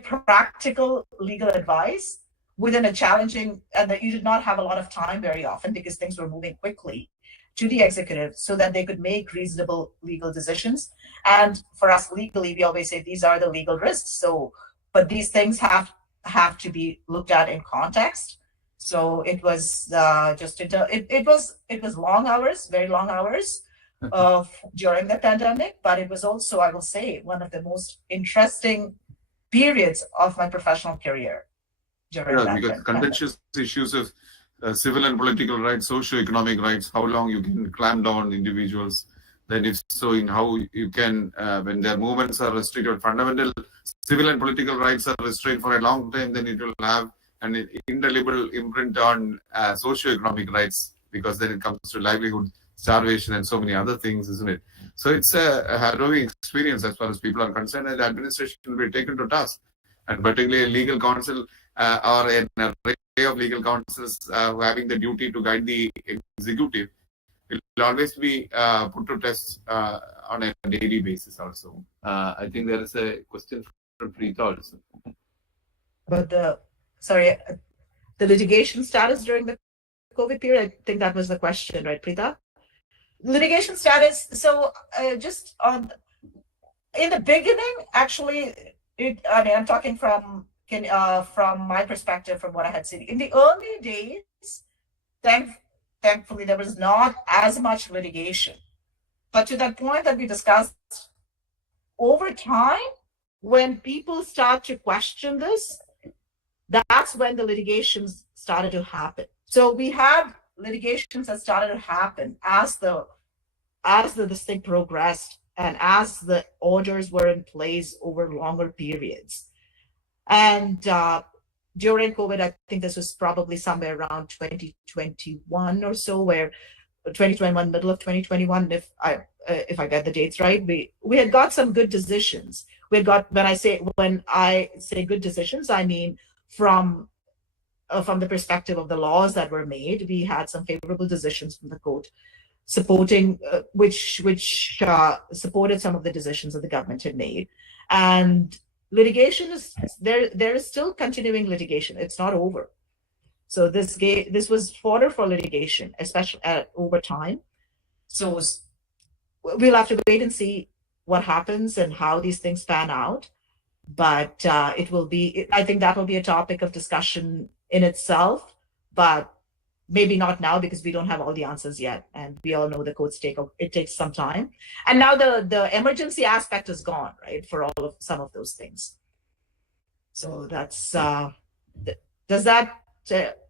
practical legal advice within a challenging, and that you did not have a lot of time very often because things were moving quickly to the executive so that they could make reasonable legal decisions. And for us legally, we always say these are the legal risks. So, but these things have to be looked at in context. So it was it was long hours, very long hours during the pandemic, but it was also, I will say, one of the most interesting periods of my professional career. Because contentious issues of civil and political rights, socio-economic rights, how long you can clamp down on individuals, then if so, in how you can, when their movements are restricted, fundamental civil and political rights are restricted for a long time, then it will have an indelible imprint on socio-economic rights, because then it comes to livelihood, starvation, and so many other things, isn't it? So it's a harrowing experience as far as people are concerned, and the administration will be taken to task, and particularly legal counsel. or an array of legal counsels having the duty to guide the executive will always be put to test on a daily basis also. I think there is a question from Preeta also. But the litigation status during the COVID period, I think that was the question, right, Preeta? Litigation status. So just on in the beginning, actually, I mean, I'm talking from my perspective, from what I had seen in the early days. Thankfully, there was not as much litigation, but to that point that we discussed, over time, when people start to question this, that's when the litigations started to happen. So we have litigations that started to happen as this thing progressed and as the orders were in place over longer periods. And during COVID, I think this was probably somewhere around 2021 or so, where 2021, middle of 2021, if I get the dates right, we had got some good decisions. We had got, when I say good decisions, I mean from the perspective of the laws that were made, we had some favorable decisions from the court supporting which supported some of the decisions that the government had made. And litigation is there is still continuing litigation. It's not over. So this was fodder for litigation, especially over time. So we'll have to wait and see what happens and how these things pan out. But I think that will be a topic of discussion in itself, but maybe not now because we don't have all the answers yet. And we all know the courts it takes some time. And now the emergency aspect is gone, right, for some of those things. So that's, does that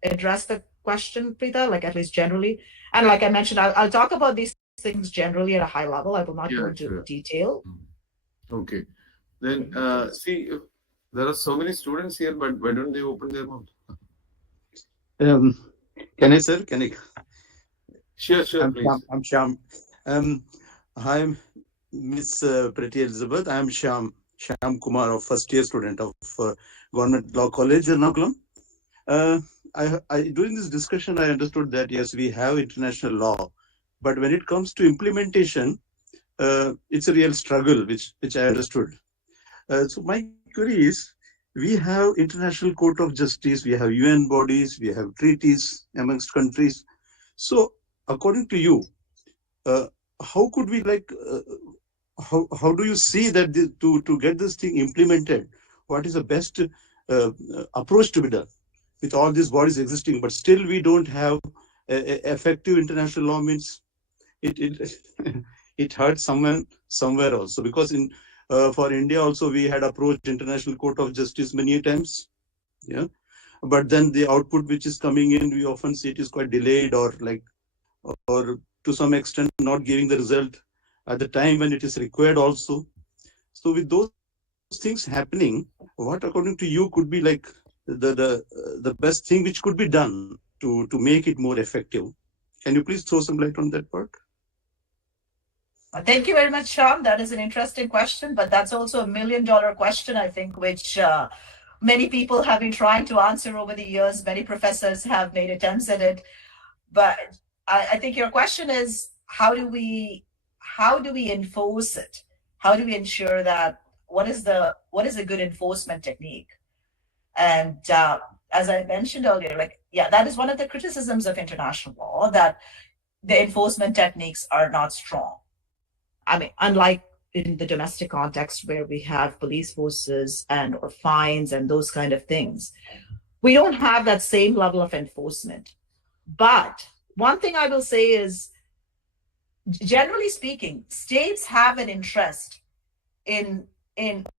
address the question, Preeta, like at least generally? And like I mentioned, I'll talk about these things generally at a high level. I will not go into detail. Okay. Then, see, there are so many students here, but why don't they open their mouth? Can I, sir? Can I? Sure, please. I'm Shyam. Hi, Miss Pretty Elizabeth. I'm Shyam Kumar, a first-year student of Government Law College, Ernakulam. During this discussion, I understood that, yes, we have international law, but when it comes to implementation, it's a real struggle, which I understood. So my query is, we have International Court of Justice, we have UN bodies, we have treaties amongst countries. So according to you, how could we how do you see that to get this thing implemented? What is the best approach to be done with all these bodies existing, but still we don't have effective international law? Means it hurts somewhere also, because for India also we had approached International Court of Justice many times, yeah, but then the output which is coming in, we often see it is quite delayed, or to some extent not giving the result at the time when it is required also. So with those things happening, what according to you could be like the best thing which could be done to make it more effective? Can you please throw some light on that part? Thank you very much, Shyam. That is an interesting question, but that's also $1 million question, I think, which many people have been trying to answer over the years. Many professors have made attempts at it, but I think your question is, how do we enforce it? How do we ensure that what is a good enforcement technique? And as I mentioned earlier, that is one of the criticisms of international law, that the enforcement techniques are not strong. I mean, unlike in the domestic context where we have police forces or fines and those kind of things, we don't have that same level of enforcement. But one thing I will say is, generally speaking, states have an interest in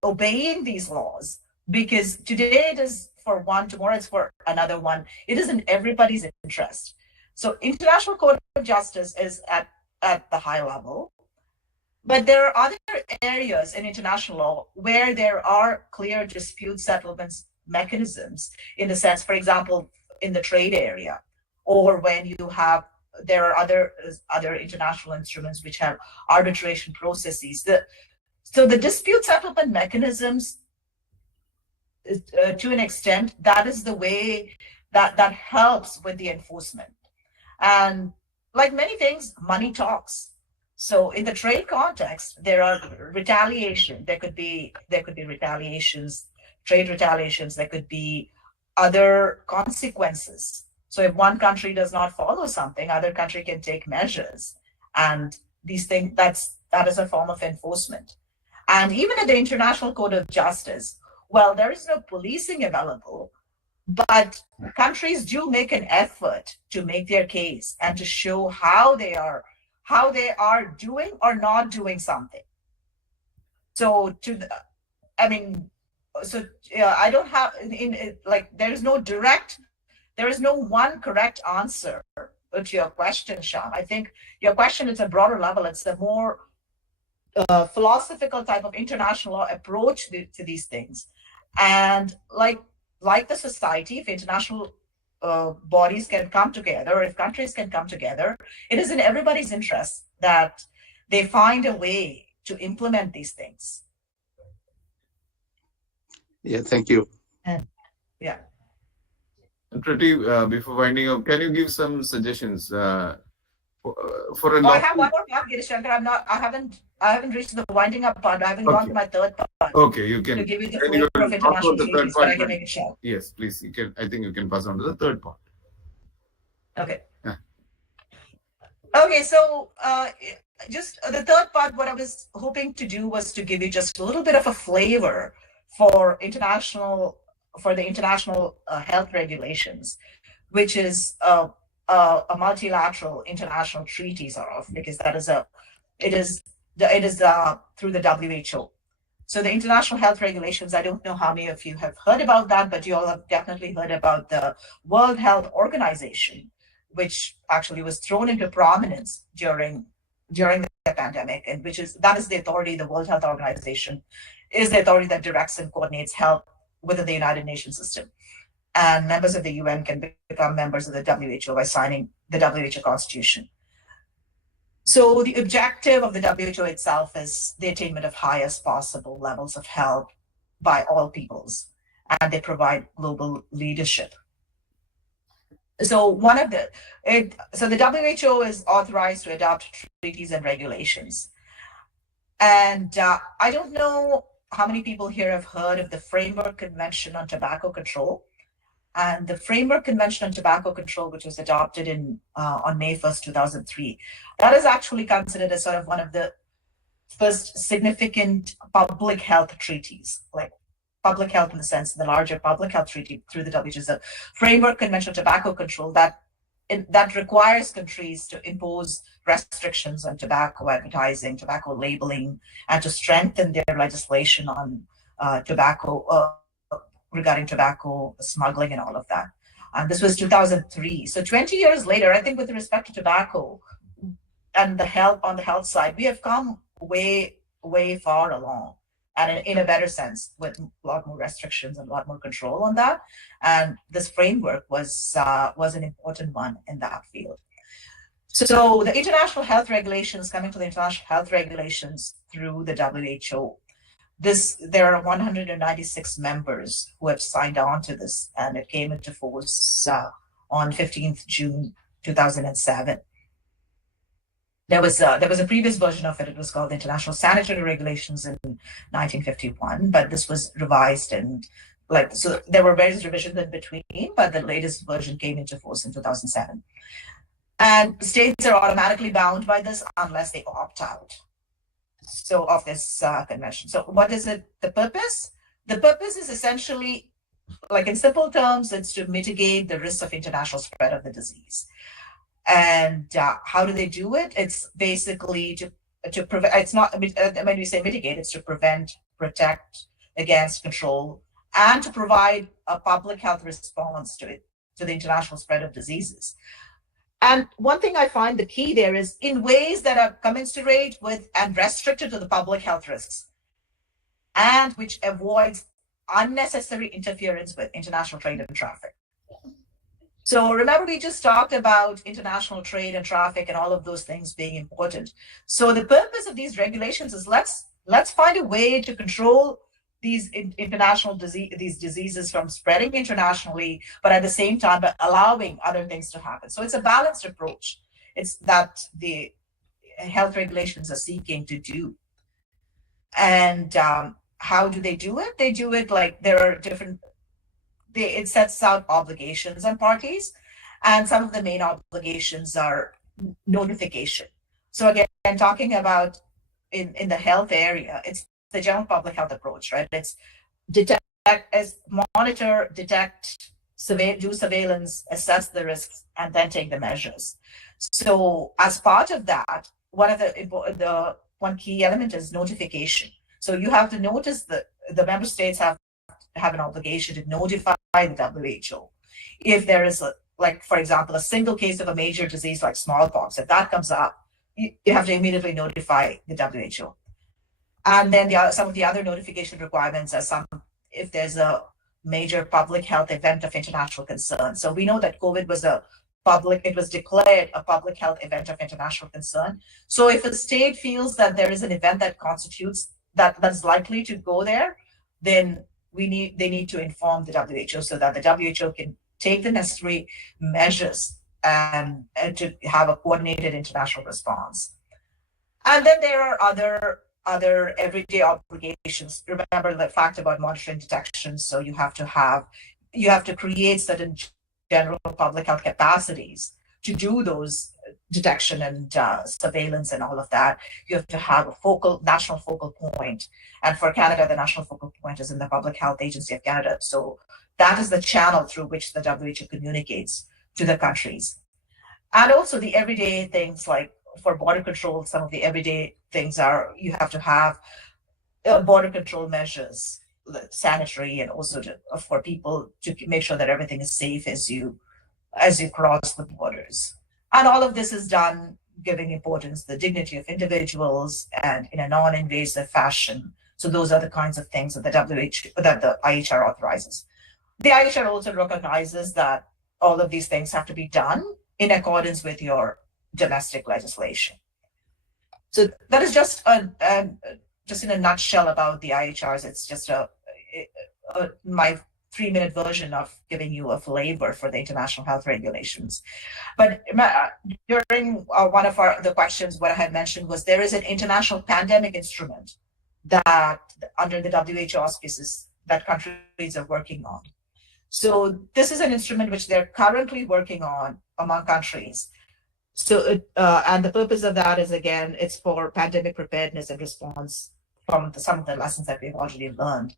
obeying these laws, because today it is for one, tomorrow it's for another one. It is in everybody's interest. So International Court of Justice is at the high level. But there are other areas in international law where there are clear dispute settlements mechanisms, in the sense, for example, in the trade area, or when there are other international instruments which have arbitration processes. So the dispute settlement mechanisms, to an extent, that is the way that helps with the enforcement. And like many things, money talks. So in the trade context, there are retaliation. There could be retaliations, trade retaliations. There could be other consequences. So if one country does not follow something, other country can take measures, and these things that is a form of enforcement. And even at the International Court of Justice, well, there is no policing available, but countries do make an effort to make their case and to show how they are doing or not doing something. So I don't have there is no one correct answer to your question, Sham. I think your question is a broader level. It's a more philosophical type of international law approach to these things. And like the society, if international bodies can come together, or if countries can come together, it is in everybody's interest that they find a way to implement these things. Yeah, thank you. Yeah. And Prati, before winding up, can you give some suggestions for a I have one more part, Girish Shankar. I haven't reached the winding up part. I haven't gone to my third part. Okay, you can. To give you the flavor of international treaties, but I can make it short. Yes, please. You can. I think you can pass on to the third part. Okay. Yeah. Okay, so just the third part, what I was hoping to do was to give you just a little bit of a flavor for the international health regulations, which is a multilateral international treaty, sort of, because it is through the WHO. So the international health regulations, I don't know how many of you have heard about that, but you all have definitely heard about the World Health Organization, which actually was thrown into prominence during the pandemic, and that is the authority. The World Health Organization is the authority that directs and coordinates health within the United Nations system. And members of the UN can become members of the WHO by signing the WHO Constitution. So the objective of the WHO itself is the attainment of highest possible levels of health by all peoples, and they provide global leadership. So the WHO is authorized to adopt treaties and regulations. And I don't know how many people here have heard of the Framework Convention on Tobacco Control. And the Framework Convention on Tobacco Control, which was adopted on May 1st, 2003, that is actually considered as sort of one of the first significant public health treaties, like public health in the sense, the larger public health treaty through the WHO, the Framework Convention on Tobacco Control, that requires countries to impose restrictions on tobacco advertising, tobacco labeling, and to strengthen their legislation on regarding tobacco smuggling and all of that. And this was 2003. So 20 years later, I think with respect to tobacco and the health side, we have come way, way far along, and in a better sense, with a lot more restrictions and a lot more control on that. And this framework was an important one in that field. So the international health regulations, coming to the international health regulations through the WHO, there are 196 members who have signed on to this, and it came into force on 15th June 2007. There was a previous version of it. It was called the International Sanitary Regulations in 1951, but this was revised, and so there were various revisions in between, but the latest version came into force in 2007. And states are automatically bound by this unless they opt out of this convention. So what is it? The purpose? The purpose is essentially, like in simple terms, it's to mitigate the risk of international spread of the disease. And how do they do it? It's basically to prevent. It's not when we say mitigate, it's to prevent, protect against, control, and to provide a public health response to the international spread of diseases. And one thing I find the key there is in ways that are commensurate with and restricted to the public health risks, and which avoids unnecessary interference with international trade and traffic. So remember, we just talked about international trade and traffic and all of those things being important. So the purpose of these regulations is let's find a way to control international these diseases from spreading internationally, but at the same time, but allowing other things to happen. So it's a balanced approach. It's that the health regulations are seeking to do. And how do they do it? They do it like there are different, it sets out obligations on parties. And some of the main obligations are notification. So again, talking about in the health area, it's the general public health approach, right? It's monitor, detect, do surveillance, assess the risks, and then take the measures. So as part of that, one key element is notification. So you have to notice that the member states have an obligation to notify the WHO if there is like, for example, a single case of a major disease like smallpox. If that comes up, you have to immediately notify the WHO. And then some of the other notification requirements are if there's a major public health event of international concern. So we know that COVID was it was declared a public health event of international concern. So if a state feels that there is an event that constitutes that's likely to go there, then they need to inform the WHO so that the WHO can take the necessary measures and to have a coordinated international response. And then there are other everyday obligations. Remember the fact about monitoring detection. So you have to create certain general public health capacities to do those detection and surveillance and all of that. You have to have a national focal point. And for Canada, the national focal point is in the Public Health Agency of Canada. So that is the channel through which the WHO communicates to the countries. And also the everyday things like for border control, some of the everyday things are you have to have border control measures, sanitary, and also for people to make sure that everything is safe as you cross the borders. And all of this is done giving importance to the dignity of individuals and in a non-invasive fashion. So those are the kinds of things that the IHR authorizes. The IHR also recognizes that all of these things have to be done in accordance with your domestic legislation. So that is just in a nutshell about the IHRs. It's just my 3-minute version of giving you a flavor for the international health regulations. But during one of the questions, what I had mentioned was there is an international pandemic instrument that under the WHO auspices that countries are working on. So this is an instrument which they're currently working on among countries. So, and the purpose of that is, again, it's for pandemic preparedness and response from some of the lessons that we've already learned.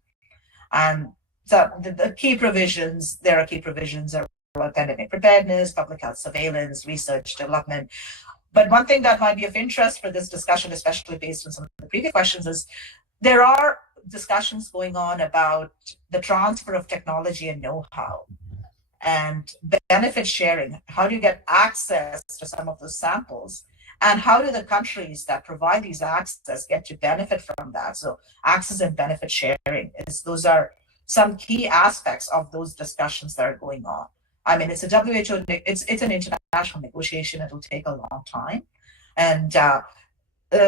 And so the key provisions, there are key provisions around pandemic preparedness, public health surveillance, research, development. But one thing that might be of interest for this discussion, especially based on some of the previous questions, is there are discussions going on about the transfer of technology and know-how and benefit sharing. How do you get access to some of those samples? And how do the countries that provide these access get to benefit from that? So access and benefit sharing, those are some key aspects of those discussions that are going on. I mean, it's a WHO, it's an international negotiation. It'll take a long time. And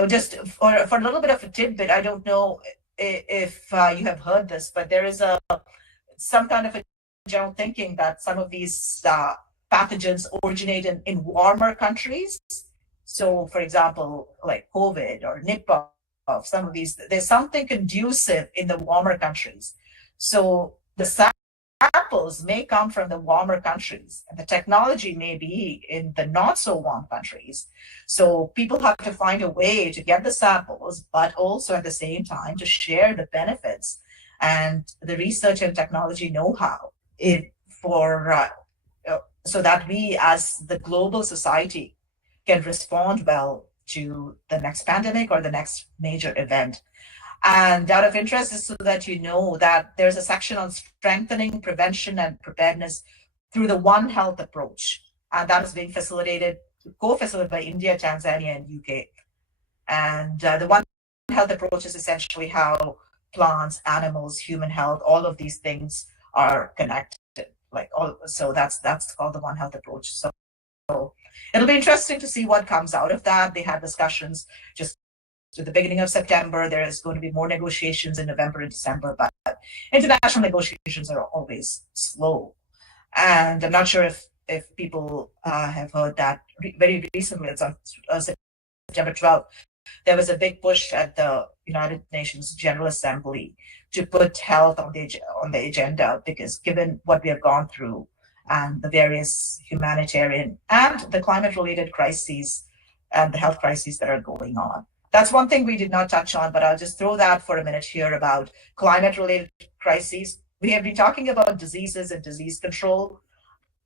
just for a little bit of a tidbit, I don't know if you have heard this, but there is some kind of a general thinking that some of these pathogens originate in warmer countries. So, for example, like COVID or Nipah, some of these, there's something conducive in the warmer countries. So the samples may come from the warmer countries, and the technology may be in the not so warm countries. So people have to find a way to get the samples, but also at the same time to share the benefits and the research and technology know-how so that we as the global society can respond well to the next pandemic or the next major event. And out of interest is so that you know that there's a section on strengthening prevention and preparedness through the One Health approach. And that is being co-facilitated by India, Tanzania, and UK. And the One Health approach is essentially how plants, animals, human health, all of these things are connected. So that's called the One Health approach. So it'll be interesting to see what comes out of that. They had discussions just to the beginning of September. There is going to be more negotiations in November and December, but international negotiations are always slow. And I'm not sure if people have heard that very recently. It's on September 12th. There was a big push at the United Nations General Assembly to put health on the agenda, because given what we have gone through and the various humanitarian and the climate-related crises and the health crises that are going on. That's one thing we did not touch on, but I'll just throw that for a minute here about climate-related crises. We have been talking about diseases and disease control,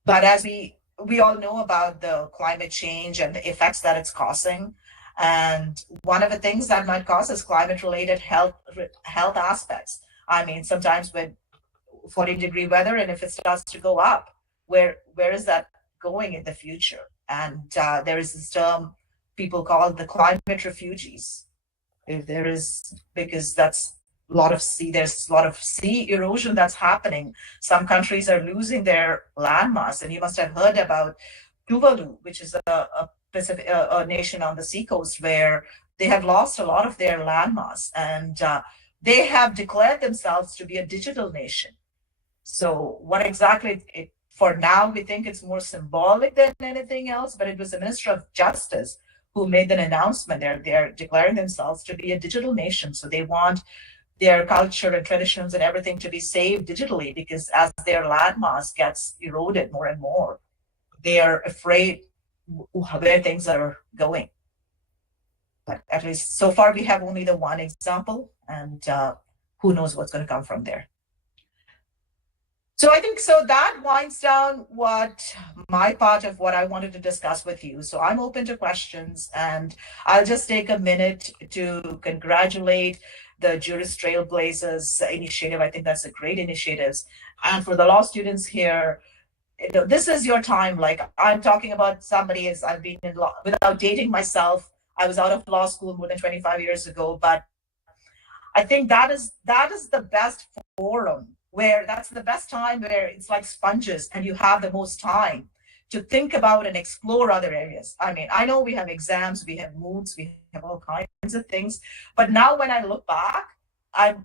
but as we all know about the climate change and the effects that it's causing. And one of the things that might cause is climate-related health aspects. I mean, sometimes with 40-degree weather, and if it starts to go up, where is that going in the future? And there is this term people call the climate refugees. If there is, because that's there's a lot of sea erosion that's happening. Some countries are losing their landmass, and you must have heard about Tuvalu, which is a Pacific nation on the seacoast, where they have lost a lot of their landmass, and they have declared themselves to be a digital nation. So what exactly for now, we think it's more symbolic than anything else, but it was the Minister of Justice who made an announcement. They're declaring themselves to be a digital nation. So they want their culture and traditions and everything to be saved digitally, because as their landmass gets eroded more and more, they are afraid where things are going. But at least so far, we have only the one example, and who knows what's going to come from there. So I think that winds down my part of what I wanted to discuss with you. So I'm open to questions, and I'll just take a minute to congratulate the Juris Trailblazers initiative. I think that's a great initiative. And for the law students here, this is your time. Like, I'm talking about somebody as I've been in law without dating myself. I was out of law school more than 25 years ago, but I think that is the best forum, where that's the best time, where it's like sponges and you have the most time to think about and explore other areas. I mean, I know we have exams, we have moods, we have all kinds of things, but now when I look back, I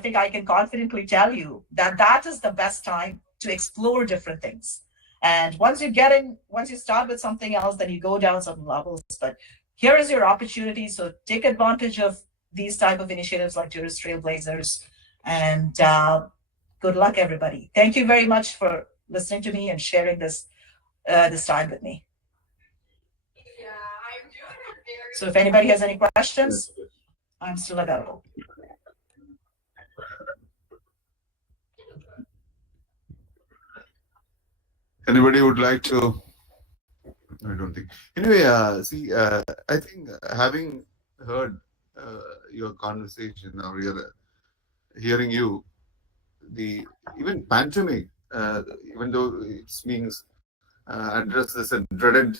think I can confidently tell you that is the best time to explore different things. And once you start with something else, then you go down some levels. But here is your opportunity. So take advantage of these type of initiatives like Juris Trailblazers. And good luck, everybody. Thank you very much for listening to me and sharing this time with me. So if anybody has any questions, I'm still available. Anybody would like to? I don't think. Anyway, I think having heard your conversation or hearing you, even pandemic, even though it means address as a dreaded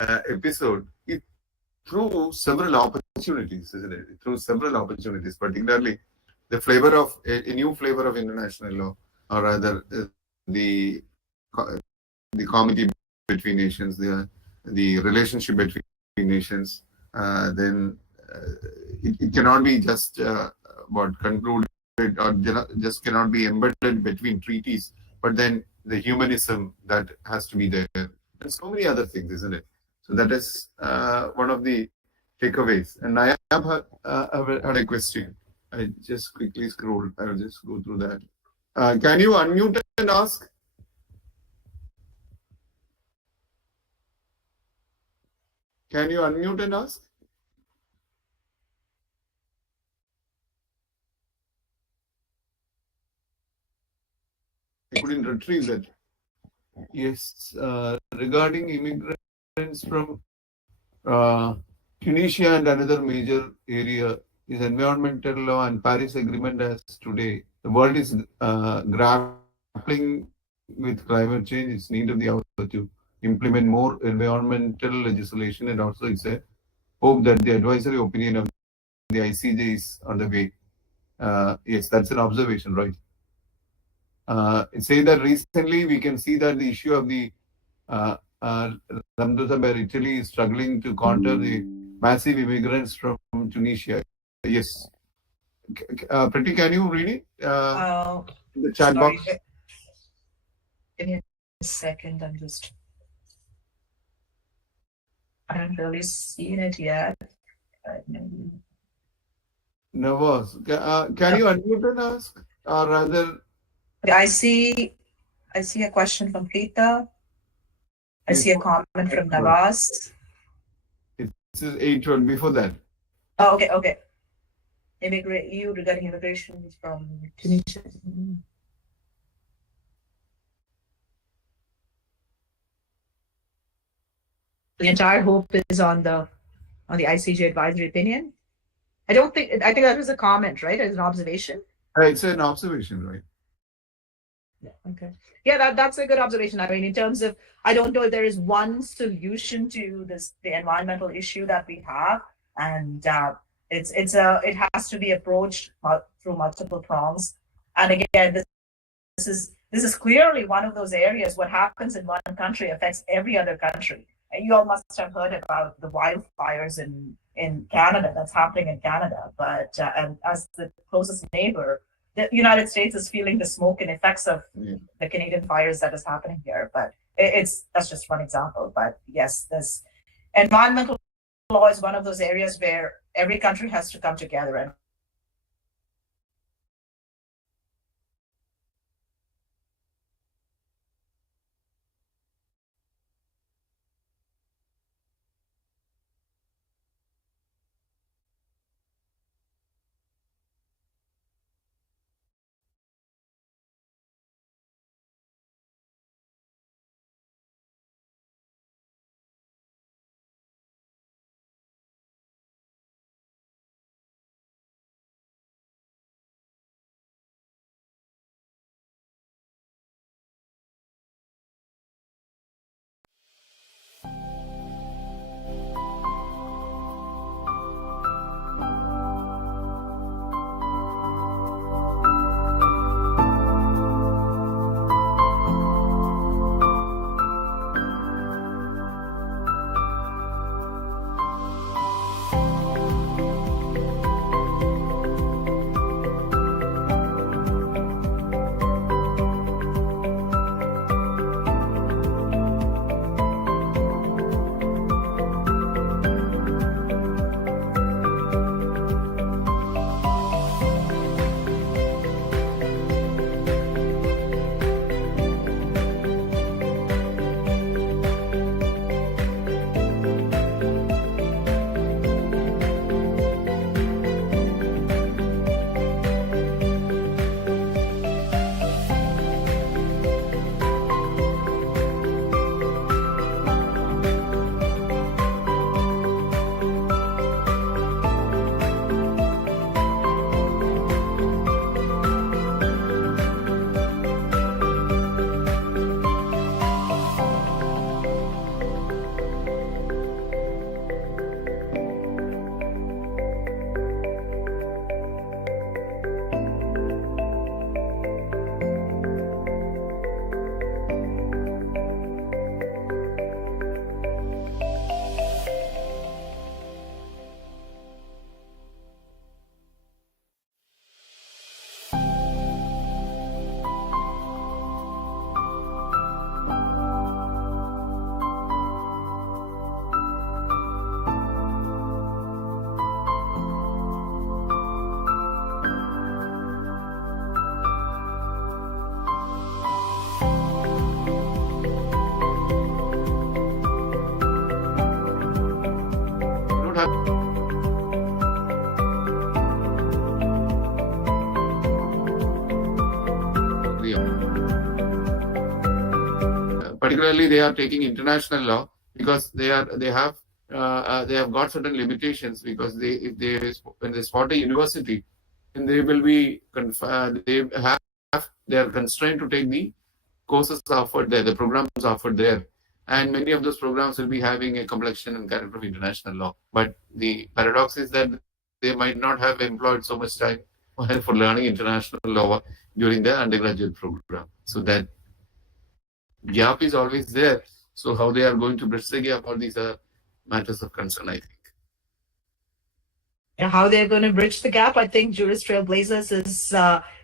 episode, it threw several opportunities, isn't it? It threw several opportunities, particularly the flavor of a new flavor of international law, or rather the comity between nations, the relationship between nations. Then it cannot be just concluded, or just cannot be embedded between treaties, but then the humanism that has to be there, and so many other things, isn't it? So that is one of the takeaways. And I have had a question. I just quickly scrolled. I will just go through that. Can you unmute and ask? Can you unmute and ask? I couldn't retrieve that. Yes, regarding immigrants from Tunisia and another major area is environmental law and Paris Agreement as today. The world is grappling with climate change. It's need of the hour to implement more environmental legislation, and also it's a hope that the advisory opinion of the ICJ is on the way. Yes, that's an observation, right? It says that recently we can see that the issue of the Lampedusa, where Italy is struggling to counter the massive immigrants from Tunisia. Yes. Pretty, can you read it? The chat Sorry, box. give me a second. I haven't really seen it yet. Maybe. Nawaz, can you unmute and ask? Or rather, Okay, I see a question from Preeta. I see a comment from Nawaz. this is 8:12 before that. Oh, okay. EU regarding immigration from Tunisia. The entire hope is on the ICJ advisory opinion. I think that was a comment, right? As an observation. It's an observation, right? Yeah. Okay. Yeah, that's a good observation. I mean, in terms of, I don't know if there is one solution to the environmental issue that we have, and it has to be approached through multiple prongs. And again, this is clearly one of those areas. What happens in one country affects every other country. And you all must have heard about the wildfires in Canada that's happening in Canada. But and as the closest neighbor, the United States is feeling the smoke and effects of the Canadian fires that is happening here. But that's just one example. But yes, this environmental law is one of those areas where every country has to come together and particularly they are taking international law because they have got certain limitations because when they spot a university, and they will be they are constrained to take the courses offered there, the programs offered there, and many of those programs will be having a complexion and character of international law. But the paradox is that they might not have employed so much time for learning international law during their undergraduate program. So that gap is always there. So how they are going to bridge the gap, all these are matters of concern, I think. how they're going to bridge the gap. I think Juris Trailblazers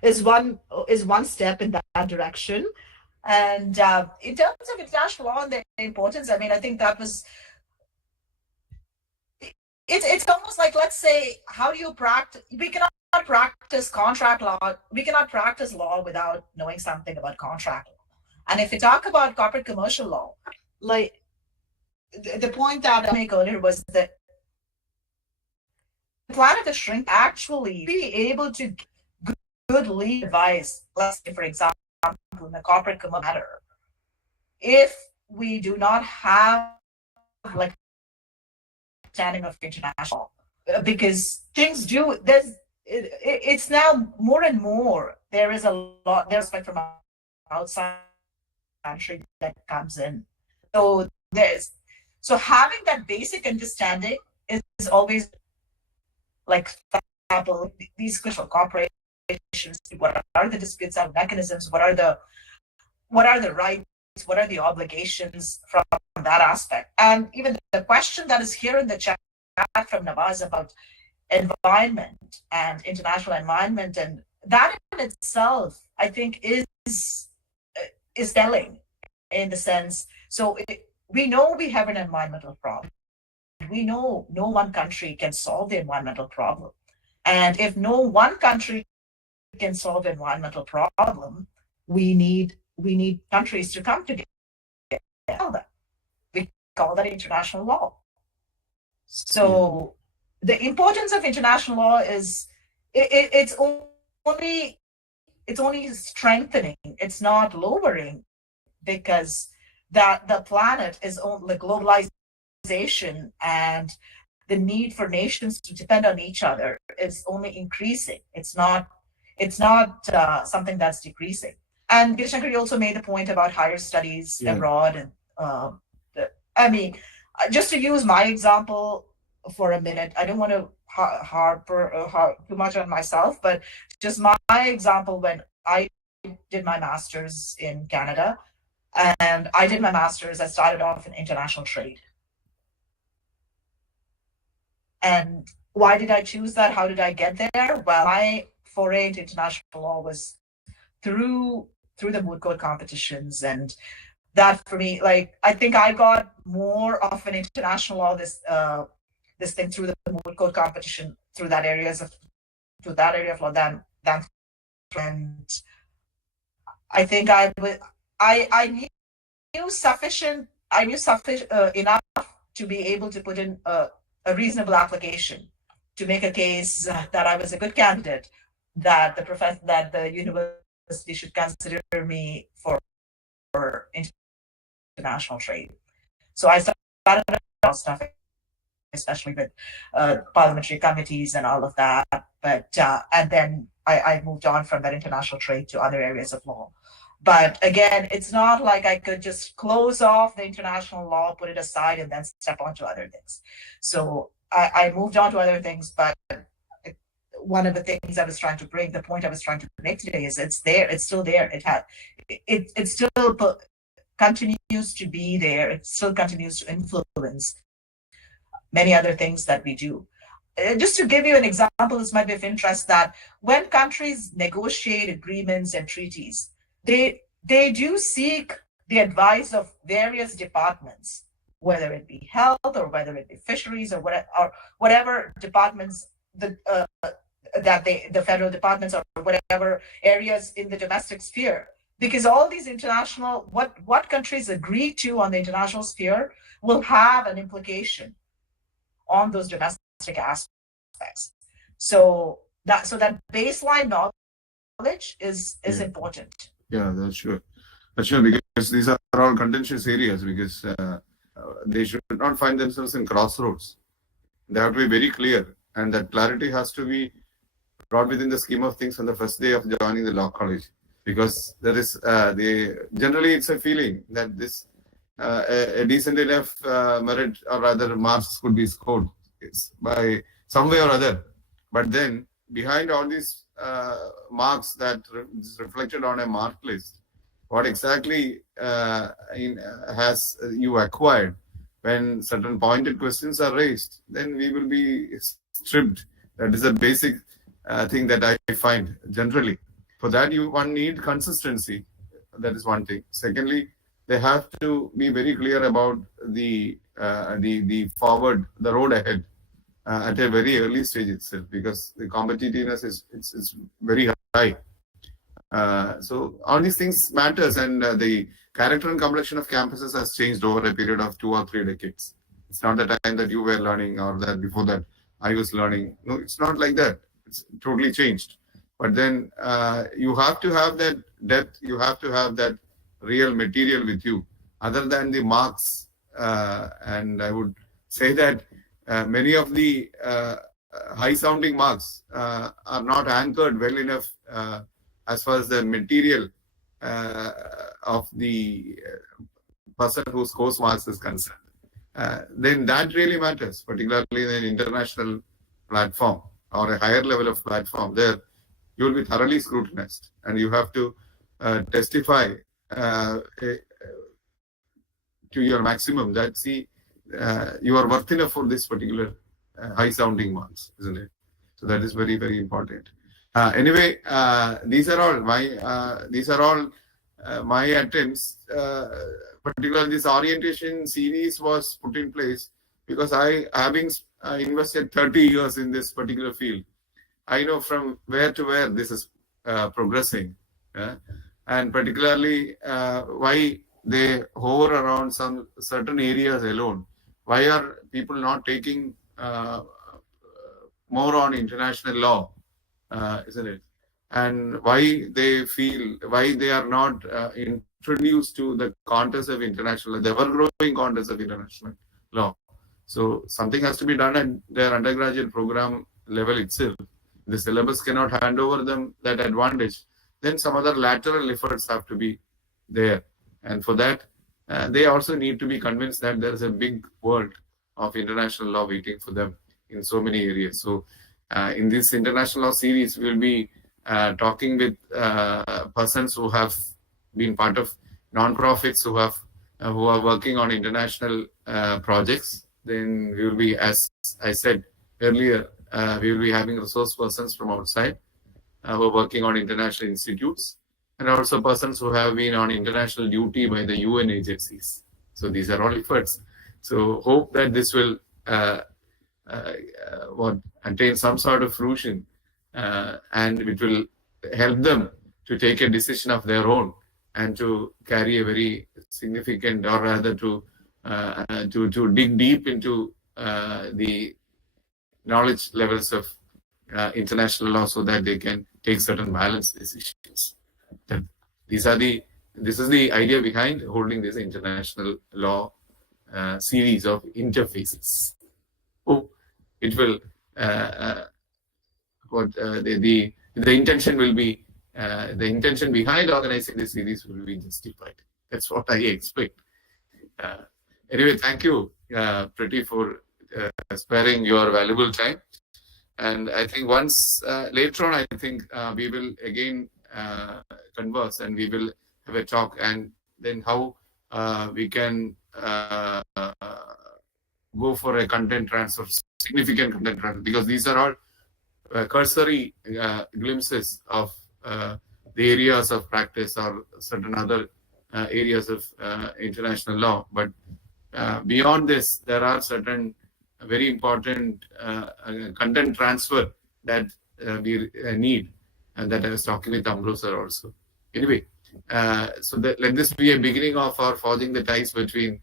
is one step in that direction. And in terms of international law and the importance, I mean, I think that was it's almost like, let's say, how do you practice? We cannot practice contract law. We cannot practice law without knowing something about contract law. And if we talk about corporate commercial law, like the point that I make earlier was that the planet is shrink actually be able to give good legal advice, let's say, for example, in a corporate commercial matter, if we do not have like understanding of international, because things do it's now more and more there is a lot there's like from outside country that comes in, so having that basic understanding is always like, for example, these special corporations, what are the disputes and mechanisms, what are the rights, what are the obligations from that aspect. And even the question that is here in the chat from Nawaz about environment and international environment, and that in itself, I think, is telling in the sense. So we know we have an environmental problem. We know no one country can solve the environmental problem. And if no one country can solve the environmental problem, we need countries to come together. We call that international law. So the importance of international law is it's only strengthening. It's not lowering, because that the planet is only globalization, and the need for nations to depend on each other is only increasing. It's not something that's decreasing. And Shankar, you also made the point about higher studies abroad, and I mean, just to use my example for a minute, I don't want to harp too much on myself, but just my example, when I did my master's in Canada, and I did my master's, I started off in international trade. And why did I choose that? How did I get there? Well, my foray into international law was through the moot court competitions, and that for me, like, I think I got more of an international law this thing through the moot court competition, through that area of law than and I think I knew sufficient enough to be able to put in a reasonable application to make a case that I was a good candidate, that the university should consider me for international trade. So I started stuff, especially with parliamentary committees and all of that. But and then I moved on from that international trade to other areas of law. But again, it's not like I could just close off the international law, put it aside, and then step onto other things. So I moved on to other things, but one of the things I was trying to bring, the point I was trying to make today, is it's there, it's still there. It still continues to be there. It still continues to influence many other things that we do. Just to give you an example, this might be of interest, that when countries negotiate agreements and treaties, they do seek the advice of various departments, whether it be health or whether it be fisheries or whatever departments that the federal departments or whatever areas in the domestic sphere. Because all these international, what countries agree to on the international sphere will have an implication on those domestic aspects. So that baseline knowledge is important. Yeah, that's sure. That's sure, because these are all contentious areas, because they should not find themselves in crossroads. They have to be very clear, and that clarity has to be brought within the scheme of things on the first day of joining the law college. Because there is generally it's a feeling that this a decent enough merit, or rather marks, could be scored by some way or other. But then behind all these marks that is reflected on a mark list, what exactly has you acquired when certain pointed questions are raised, then we will be stripped That is a basic thing that I find generally. For that, one need consistency. That is one thing. Secondly, they have to be very clear about the road ahead at a very early stage itself, because the competitiveness is very high. So all these things matters, and the character and complexion of campuses has changed over a period of 2 or 3 decades. It's not the time that you were learning or that before that I was learning. No, it's not like that. It's totally changed. But then you have to have that depth. You have to have that real material with you, other than the marks. And I would say that many of the high-sounding marks are not anchored well enough as far as the material of the person who scores marks is concerned. Then that really matters, particularly in an international platform or a higher level of platform. There, you will be thoroughly scrutinized, and you have to testify to your maximum that, see, you are worth enough for this particular high-sounding marks, isn't it? So that is very, very important. Anyway, these are all my attempts. Particularly this orientation series was put in place because having invested 30 years in this particular field, I know from where to where this is progressing, and particularly why they hover around some certain areas alone. Why are people not taking more on international law, isn't it? And why they are not introduced to the context of international law, the ever-growing context of international law. So something has to be done at their undergraduate program level itself. The syllabus cannot hand over them that advantage. Then some other lateral efforts have to be there. And for that, they also need to be convinced that there is a big world of international law waiting for them in so many areas. So in this international law series, we'll be talking with persons who have been part of non-profits who are working on international projects. Then we will be, as I said earlier, we will be having resource persons from outside who are working on international institutes, and also persons who have been on international duty by the UN agencies. So these are all efforts. So hope that this will attain some sort of fruition, and it will help them to take a decision of their own and to carry a very significant, or rather to dig deep into the knowledge levels of international law, so that they can take certain balanced decisions. This is the idea behind holding this international law series of interfaces. Hope it will. The intention will be, the intention behind organizing this series will be justified. That's what I expect. Anyway, thank you, Priti, for sparing your valuable time. And I think once later on, I think we will again converse, and we will have a talk, and then how we can go for a content transfer, significant content transfer, because these are all cursory glimpses of the areas of practice or certain other areas of international law. But beyond this, there are certain very important content transfer that we need, and that I was talking with Ambrose also. Anyway, so let this be a beginning of our forging the ties between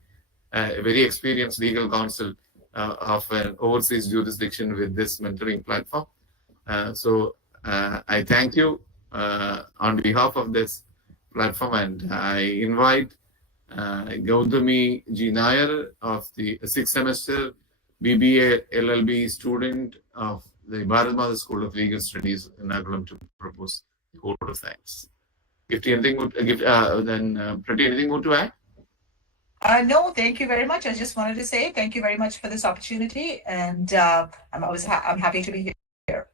a very experienced legal counsel of an overseas jurisdiction with this mentoring platform. So I thank you on behalf of this platform, and I invite Gautami G. Nair of the 6th semester BBA LLB student of the Bharat Mata School of Legal Studies in Ernakulam to propose the vote of thanks. Priti, anything more to add? No, thank you very much. I just wanted to say thank you very much for this opportunity, and I'm happy to be here.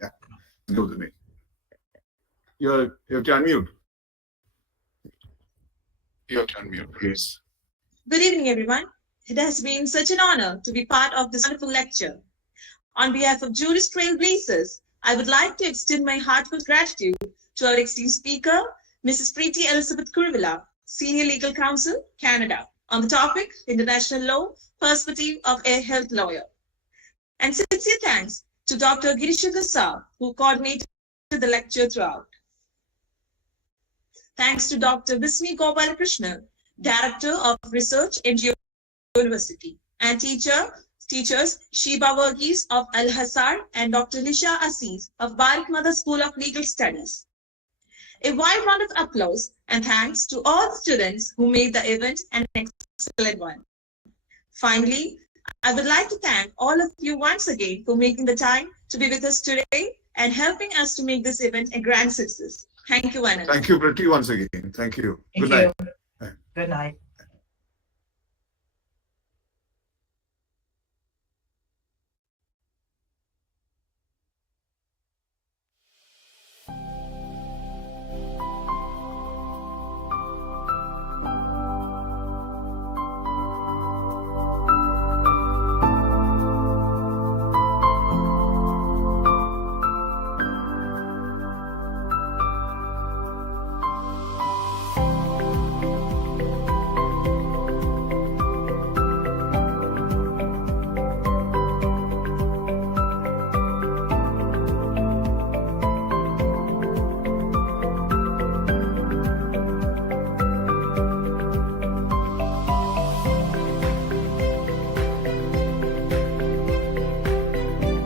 Yeah, go to me. You have to unmute. You have to unmute, please. Good evening, everyone. It has been such an honor to be part of this wonderful lecture. On behalf of Juris Trailblazers, I would like to extend my heartfelt gratitude to our esteemed speaker, Mrs. Preeti Elizabeth Kurvilla, Senior Legal Counsel, Canada, on the topic International Law, Perspective of a Health Lawyer. And sincere thanks to Dr. Girishakar Saab, who coordinated the lecture throughout. Thanks to Dr. Bismi Gopalakrishnan, Director of Research in University, and teachers Sheba Verghese of Al-Hazar and Dr. Lisha Aziz of Barak Mother School of Legal Studies. A wide round of applause and thanks to all the students who made the event an excellent one. Finally, I would like to thank all of you once again for making the time to be with us today and helping us to make this event a grand success. Thank you, Anand. Thank you, Preeti, once again. Thank you. Thank Good night. you. Good night.